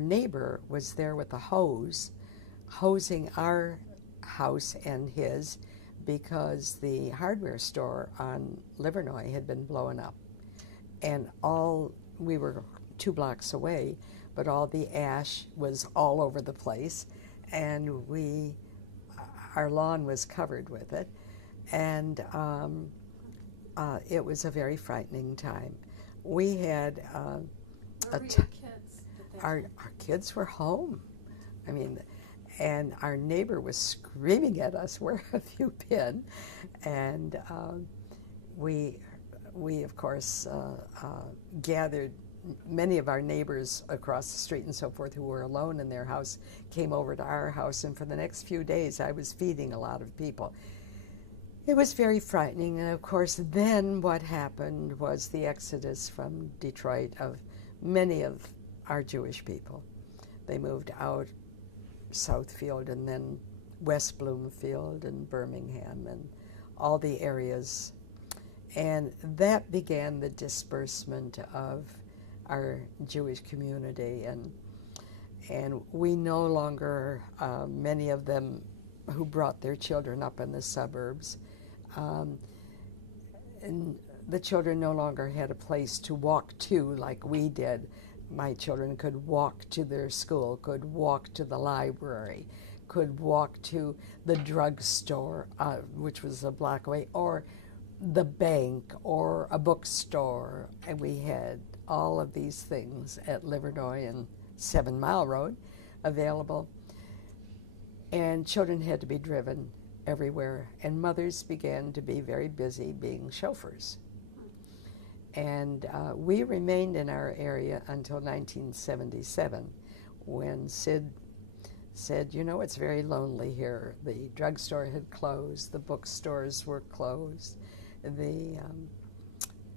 neighbor was there with a hose, hosing our house and his, because the hardware store on Livernois had been blown up. And we were 2 blocks away, but all the ash was all over the place, and our lawn was covered with it. And it was a very frightening time. We had Where were your kids? our kids were home. I mean, and our neighbor was screaming at us, "Where have you been?" And we of course gathered. Many of our neighbors across the street and so forth who were alone in their house came over to our house, and for the next few days I was feeding a lot of people. It was very frightening, and of course then what happened was the exodus from Detroit of many of our Jewish people. They moved out Southfield and then West Bloomfield and Birmingham and all the areas, and that began the disbursement of our Jewish community, and we no longer, many of them who brought their children up in the suburbs, and the children no longer had a place to walk to like we did. My children could walk to their school, could walk to the library, could walk to the drugstore, which was a block away, or the bank, or a bookstore, and we had all of these things at Livernois and 7 Mile Road available. And children had to be driven everywhere, and mothers began to be very busy being chauffeurs. And we remained in our area until 1977, when Sid said, "You know, it's very lonely here." The drugstore had closed, the bookstores were closed, the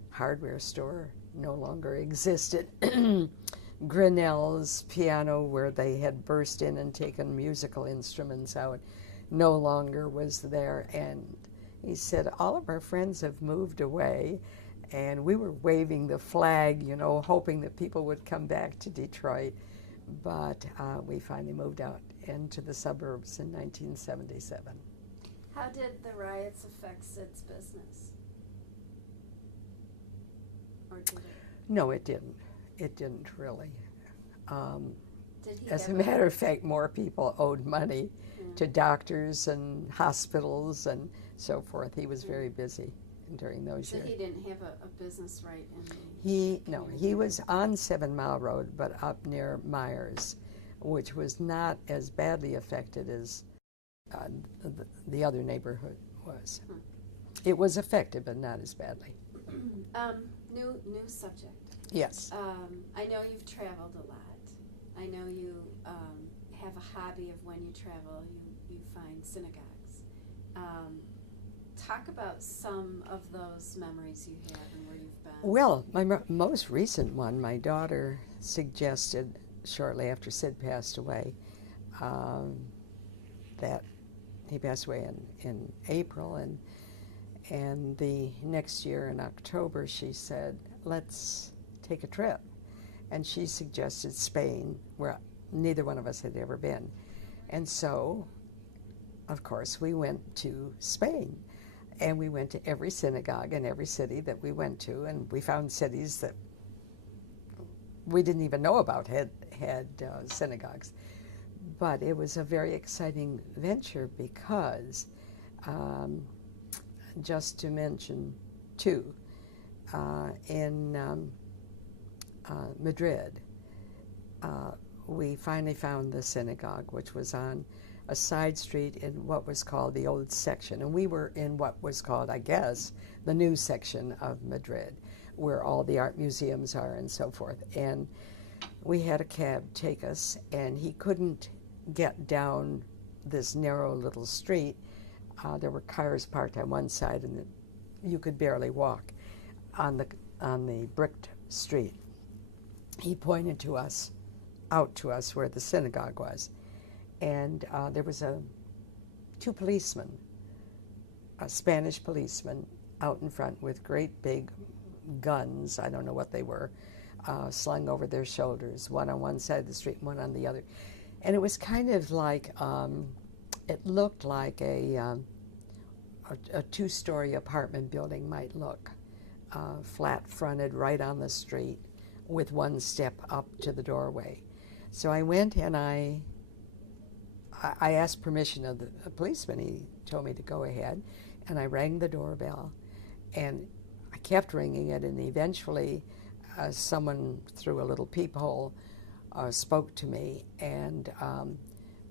hardware store no longer existed. Grinnell's piano, where they had burst in and taken musical instruments out, no longer was there. And he said, "All of our friends have moved away." And we were waving the flag, you know, hoping that people would come back to Detroit. But we finally moved out into the suburbs in 1977. How did the riots affect Sid's business? Or did it? No, it didn't. It didn't really. Did he As a ever- matter of fact, more people owed money to doctors and hospitals and so forth. He was very busy during those So years. he didn't have a business right in the He was on 7 Mile Road, but up near Myers, which was not as badly affected as the other neighborhood was. It was affected, but not as badly. New subject. Yes. I know you've traveled a lot. I know you have a hobby of when you travel, you find synagogues. Talk about some of those memories you have and where you've been. Well, my most recent one, my daughter suggested shortly after Sid passed away, that he passed away in April, and the next year in October she said, "Let's take a trip." And she suggested Spain, where neither one of us had ever been. And so, of course, we went to Spain. And we went to every synagogue in every city that we went to, and we found cities that we didn't even know about had synagogues. But it was a very exciting venture because, just to mention two, in Madrid, we finally found the synagogue, which was on a side street in what was called the old section. And we were in what was called, I guess, the new section of Madrid, where all the art museums are and so forth. And we had a cab take us, and he couldn't get down this narrow little street. There were cars parked on one side, and you could barely walk on the bricked street. He pointed to us out to us where the synagogue was. And there was two policemen, a Spanish policeman out in front with great big guns, I don't know what they were, slung over their shoulders, one on one side of the street and one on the other. And it was kind of like, it looked like a two-story apartment building might look, flat-fronted right on the street with one step up to the doorway. So I went and I asked permission of the policeman. He told me to go ahead, and I rang the doorbell, and I kept ringing it, and eventually someone through a little peephole spoke to me, and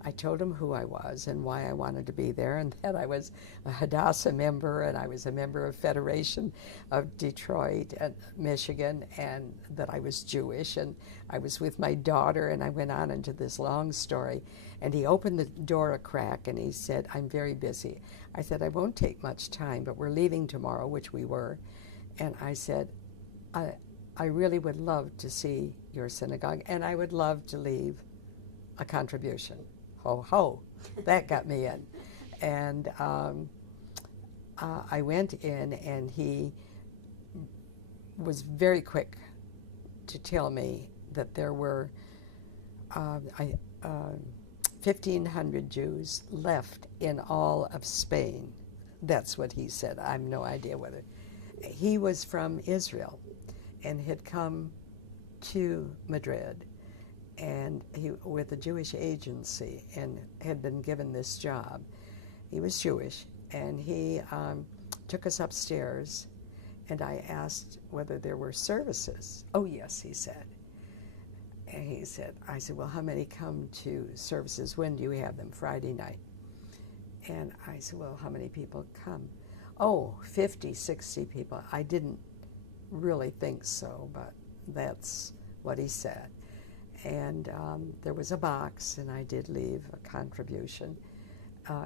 I told him who I was and why I wanted to be there, and that I was a Hadassah member, and I was a member of Federation of Detroit, Michigan, and that I was Jewish, and I was with my daughter, and I went on into this long story. And he opened the door a crack, and he said, "I'm very busy." I said, "I won't take much time, but we're leaving tomorrow," which we were. And I said, I really would love to see your synagogue, and I would love to leave a contribution. Ho, ho. That got me in. And I went in, and he was very quick to tell me that there were 1,500 Jews left in all of Spain. That's what he said. I have no idea whether. He was from Israel and had come to Madrid and with a Jewish agency and had been given this job. He was Jewish, and he took us upstairs, and I asked whether there were services. "Oh, yes," he said. And I said, "Well, how many come to services? When do you have them?" "Friday night." And I said, "Well, how many people come?" "Oh, 50, 60 people." I didn't really think so, but that's what he said. And there was a box, and I did leave a contribution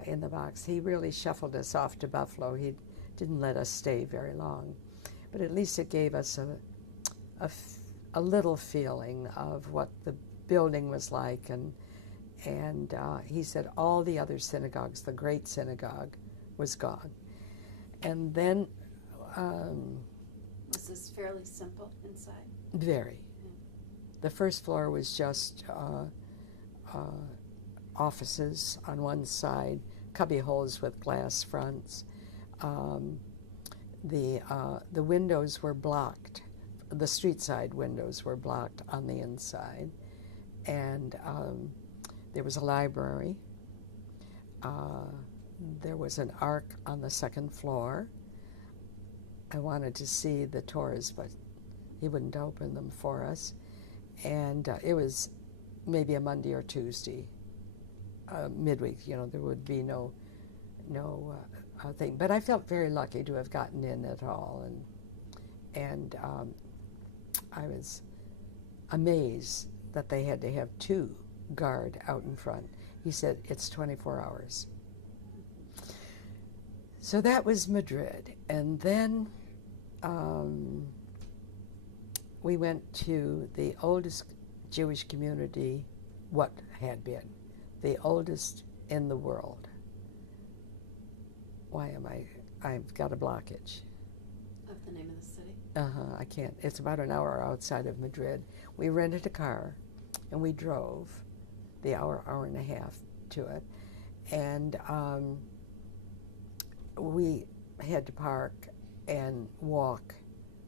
in the box. He really shuffled us off to Buffalo. He didn't let us stay very long. But at least it gave us a little feeling of what the building was like. And he said all the other synagogues, the great synagogue, was gone. And then... was this fairly simple inside? Very. The first floor was just offices on one side, cubby holes with glass fronts. The windows were blocked. The street side windows were blocked on the inside. And there was a library. There was an ark on the second floor. I wanted to see the tours, but he wouldn't open them for us. And it was maybe a Monday or Tuesday, midweek. You know, there would be no thing. But I felt very lucky to have gotten in at all, and I was amazed that they had to have two guard out in front. He said it's 24 hours. So that was Madrid, and then we went to the oldest Jewish community, what had been, the oldest in the world. I've got a blockage. Of the name of the city? I can't. It's about an hour outside of Madrid. We rented a car, and we drove the hour and a half to it. And we had to park and walk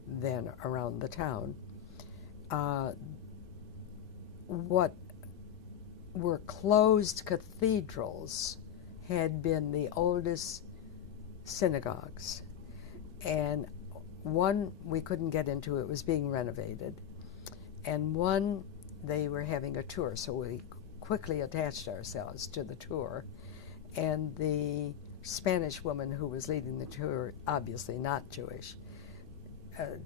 then around the town. What were closed cathedrals had been the oldest synagogues. And one we couldn't get into, it was being renovated. And one, they were having a tour, so we quickly attached ourselves to the tour. And the Spanish woman who was leading the tour, obviously not Jewish,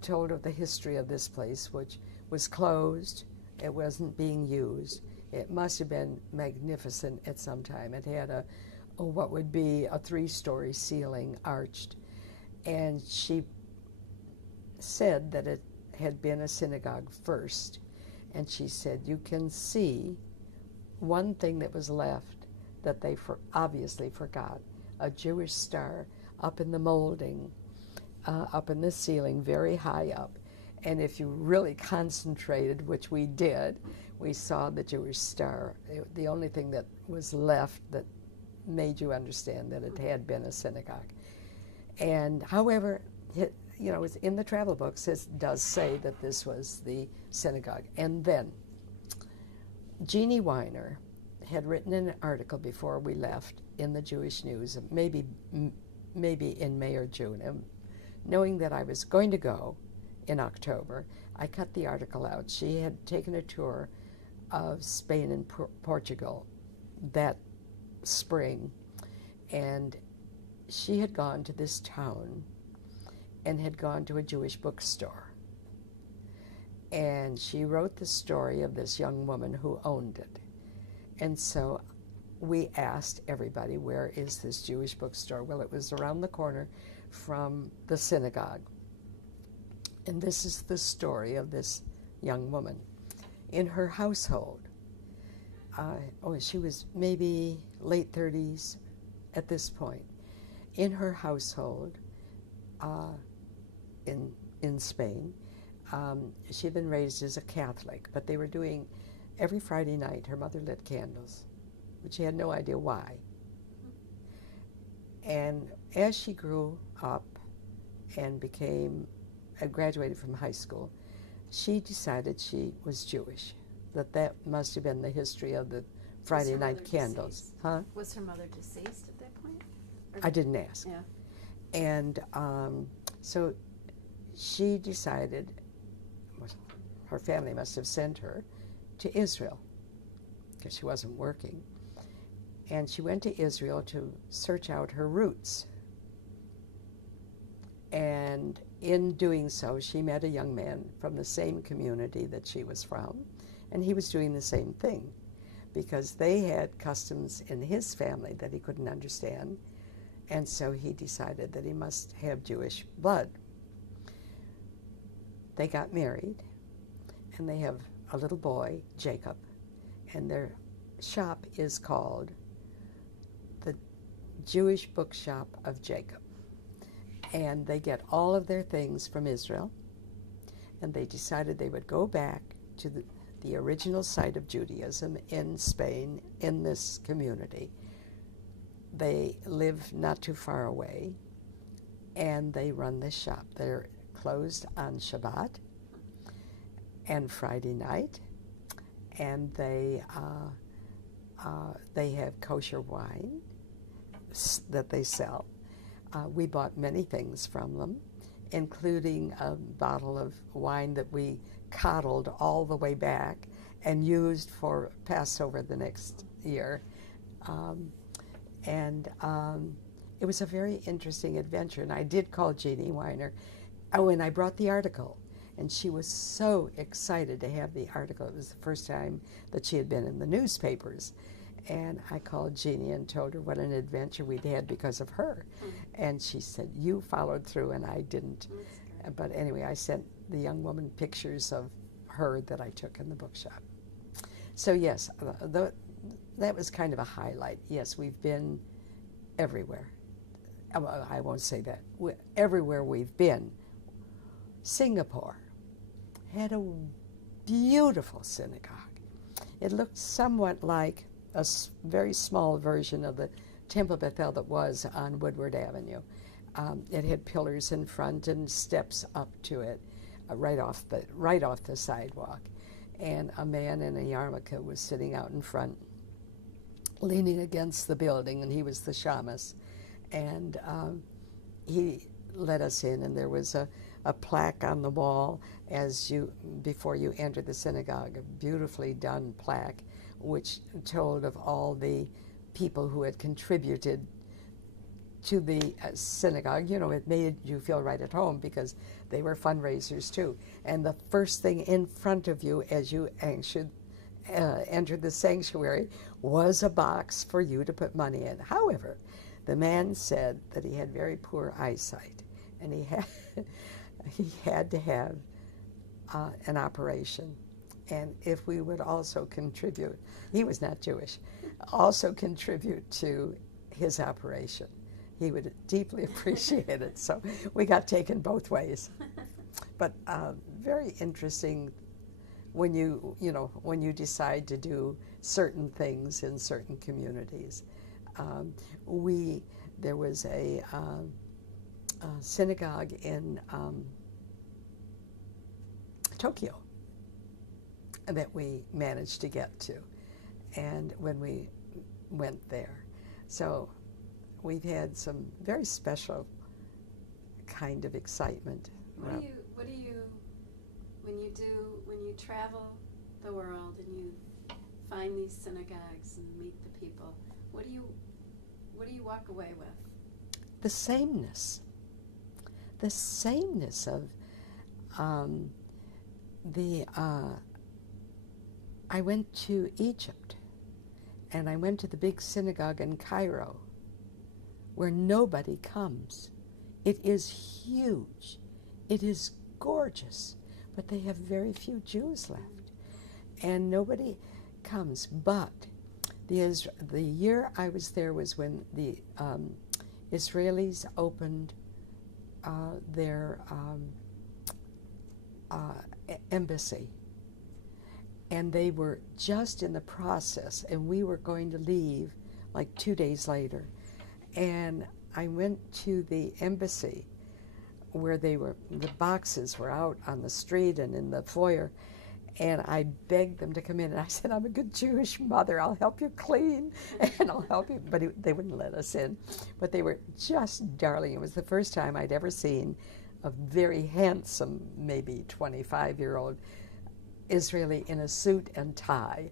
told of the history of this place, which was closed. It wasn't being used. It must have been magnificent at some time. It had what would be a 3-story ceiling, arched. And she said that it had been a synagogue first, And she said, you can see one thing that was left that they obviously forgot, a Jewish star up in the molding, up in the ceiling, very high up. And if you really concentrated, which we did, we saw the Jewish star. The only thing that was left that made you understand that it had been a synagogue. And however, you know, it's in the travel books, it does say that this was the synagogue. And then Jeannie Winer had written an article before we left in the Jewish News, maybe in May or June. And knowing that I was going to go in October, I cut the article out. She had taken a tour of Spain and Portugal that spring, and she had gone to this town and had gone to a Jewish bookstore. And she wrote the story of this young woman who owned it. And so we asked everybody, where is this Jewish bookstore? Well, it was around the corner from the synagogue. And this is the story of this young woman. In her household, she was maybe late 30s at this point. In her household, in Spain, she'd been raised as a Catholic, but they were doing, every Friday night, her mother lit candles, but she had no idea why. And as she grew up and graduated from high school, she decided she was Jewish, that must have been the history of the Friday night candles. Deceased? Huh? Was her mother deceased at that point? I didn't ask. Yeah. And so she decided, her family must have sent her to Israel because she wasn't working. And she went to Israel to search out her roots. And in doing so, she met a young man from the same community that she was from, and he was doing the same thing because they had customs in his family that he couldn't understand, and so he decided that he must have Jewish blood. They got married, and they have a little boy, Jacob, and their shop is called the Jewish Bookshop of Jacob. And they get all of their things from Israel, and they decided they would go back to the original site of Judaism in Spain, in this community. They live not too far away, and they run this shop. They're closed on Shabbat and Friday night, and they have kosher wine that they sell. We bought many things from them, including a bottle of wine that we coddled all the way back and used for Passover the next year. It was a very interesting adventure, and I did call Jeannie Winer. Oh, and I brought the article, and she was so excited to have the article. It was the first time that she had been in the newspapers. And I called Jeannie and told her what an adventure we'd had because of her. And she said, you followed through, and I didn't. But anyway, I sent the young woman pictures of her that I took in the bookshop. So yes, that was kind of a highlight. Yes, we've been everywhere. I won't say that. Everywhere we've been. Singapore had a beautiful synagogue. It looked somewhat like a very small version of the Temple Bethel that was on Woodward Avenue. It had pillars in front and steps up to it, right off the sidewalk. And a man in a yarmulke was sitting out in front, leaning against the building, and he was the shamus. And he let us in, and there was a plaque on the wall before you entered the synagogue, a beautifully done plaque, which told of all the people who had contributed to the synagogue. You know, it made you feel right at home because they were fundraisers too. And the first thing in front of you as you entered the sanctuary was a box for you to put money in. However, the man said that he had very poor eyesight, and he had to have an operation. and if we would also contribute, he was not Jewish, also contribute to his operation. He would deeply appreciate it. So we got taken both ways. But very interesting when when you decide to do certain things in certain communities. There was a synagogue in Tokyo that we managed to get to, and when we went there. So we've had some very special kind of excitement. What do you when you travel the world and you find these synagogues and meet the people, what do you walk away with? The sameness of I went to Egypt, and I went to the big synagogue in Cairo, where nobody comes. It is huge. It is gorgeous, but they have very few Jews left, and nobody comes. But the year I was there was when the Israelis opened their embassy, and they were just in the process, and we were going to leave like 2 days later. And I went to the embassy where the boxes were out on the street and in the foyer, and I begged them to come in, and I said, I'm a good Jewish mother, I'll help you clean, and I'll help you, but they wouldn't let us in. But they were just darling. It was the first time I'd ever seen a very handsome, maybe 25-year-old Israeli in a suit and tie.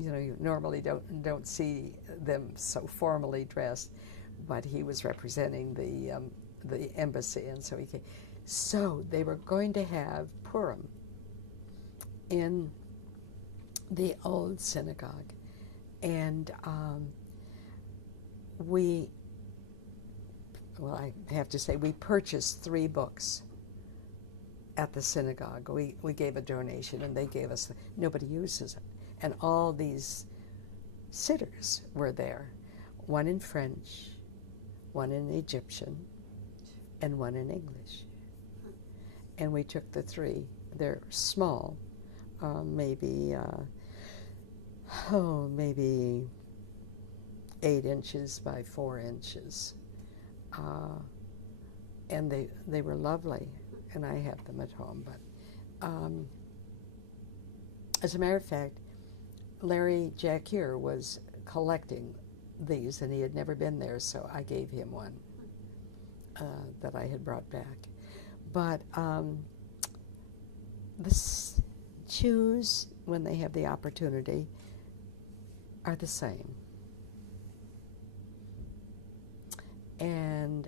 You normally don't see them so formally dressed, but he was representing the embassy, and so he came. So they were going to have Purim in the old synagogue, and I have to say, we purchased 3 books at the synagogue. We gave a donation, and they gave us, nobody uses it. And all these sitters were there, one in French, one in Egyptian, and one in English. And we took the 3. They're small, maybe 8 inches by 4 inches. And they were lovely, and I have them at home. But as a matter of fact, Larry Jacquier was collecting these, and he had never been there, so I gave him one that I had brought back. But the Jews, when they have the opportunity, are the same. And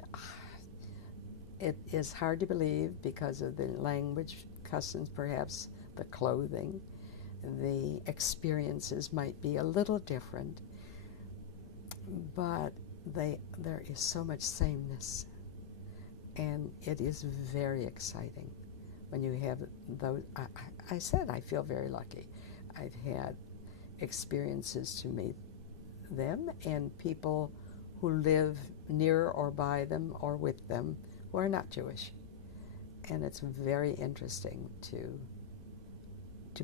it is hard to believe because of the language, customs, perhaps the clothing, the experiences might be a little different, but there is so much sameness, and it is very exciting when you have those. I said I feel very lucky. I've had experiences to meet them and people who live near or by them or with them who are not Jewish, and it's very interesting to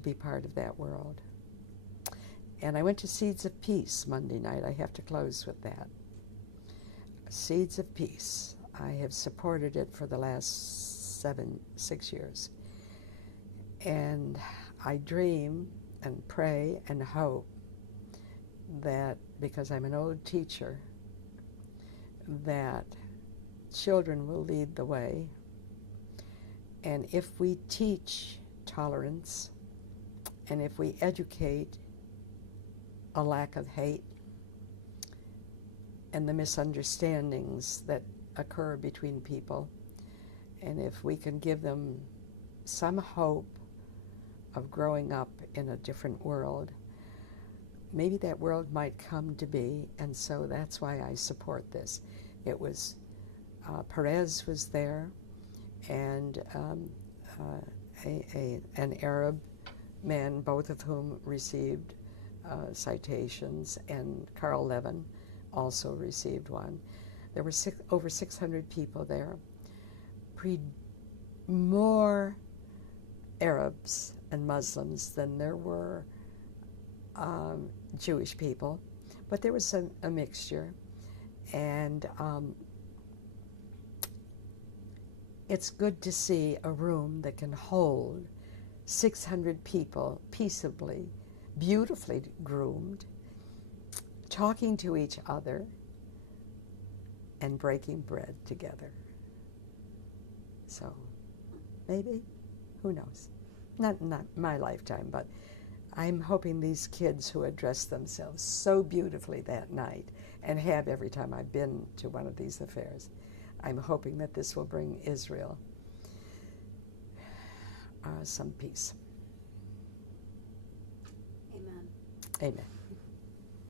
be part of that world. And I went to Seeds of Peace Monday night. I have to close with that. Seeds of Peace. I have supported it for the last 6 years. And I dream and pray and hope that, because I'm an old teacher, that children will lead the way. And if we teach tolerance, and if we educate a lack of hate and the misunderstandings that occur between people, and if we can give them some hope of growing up in a different world, maybe that world might come to be. And so that's why I support this. It was Perez was there, and an Arab men, both of whom received citations, and Carl Levin also received one. There were over 600 people there, more Arabs and Muslims than there were Jewish people, but there was a mixture. And it's good to see a room that can hold 600 people peaceably, beautifully groomed, talking to each other, and breaking bread together. So maybe, who knows? Not my lifetime, but I'm hoping these kids who address themselves so beautifully that night, and have every time I've been to one of these affairs, I'm hoping that this will bring Israel some peace. Amen. Amen.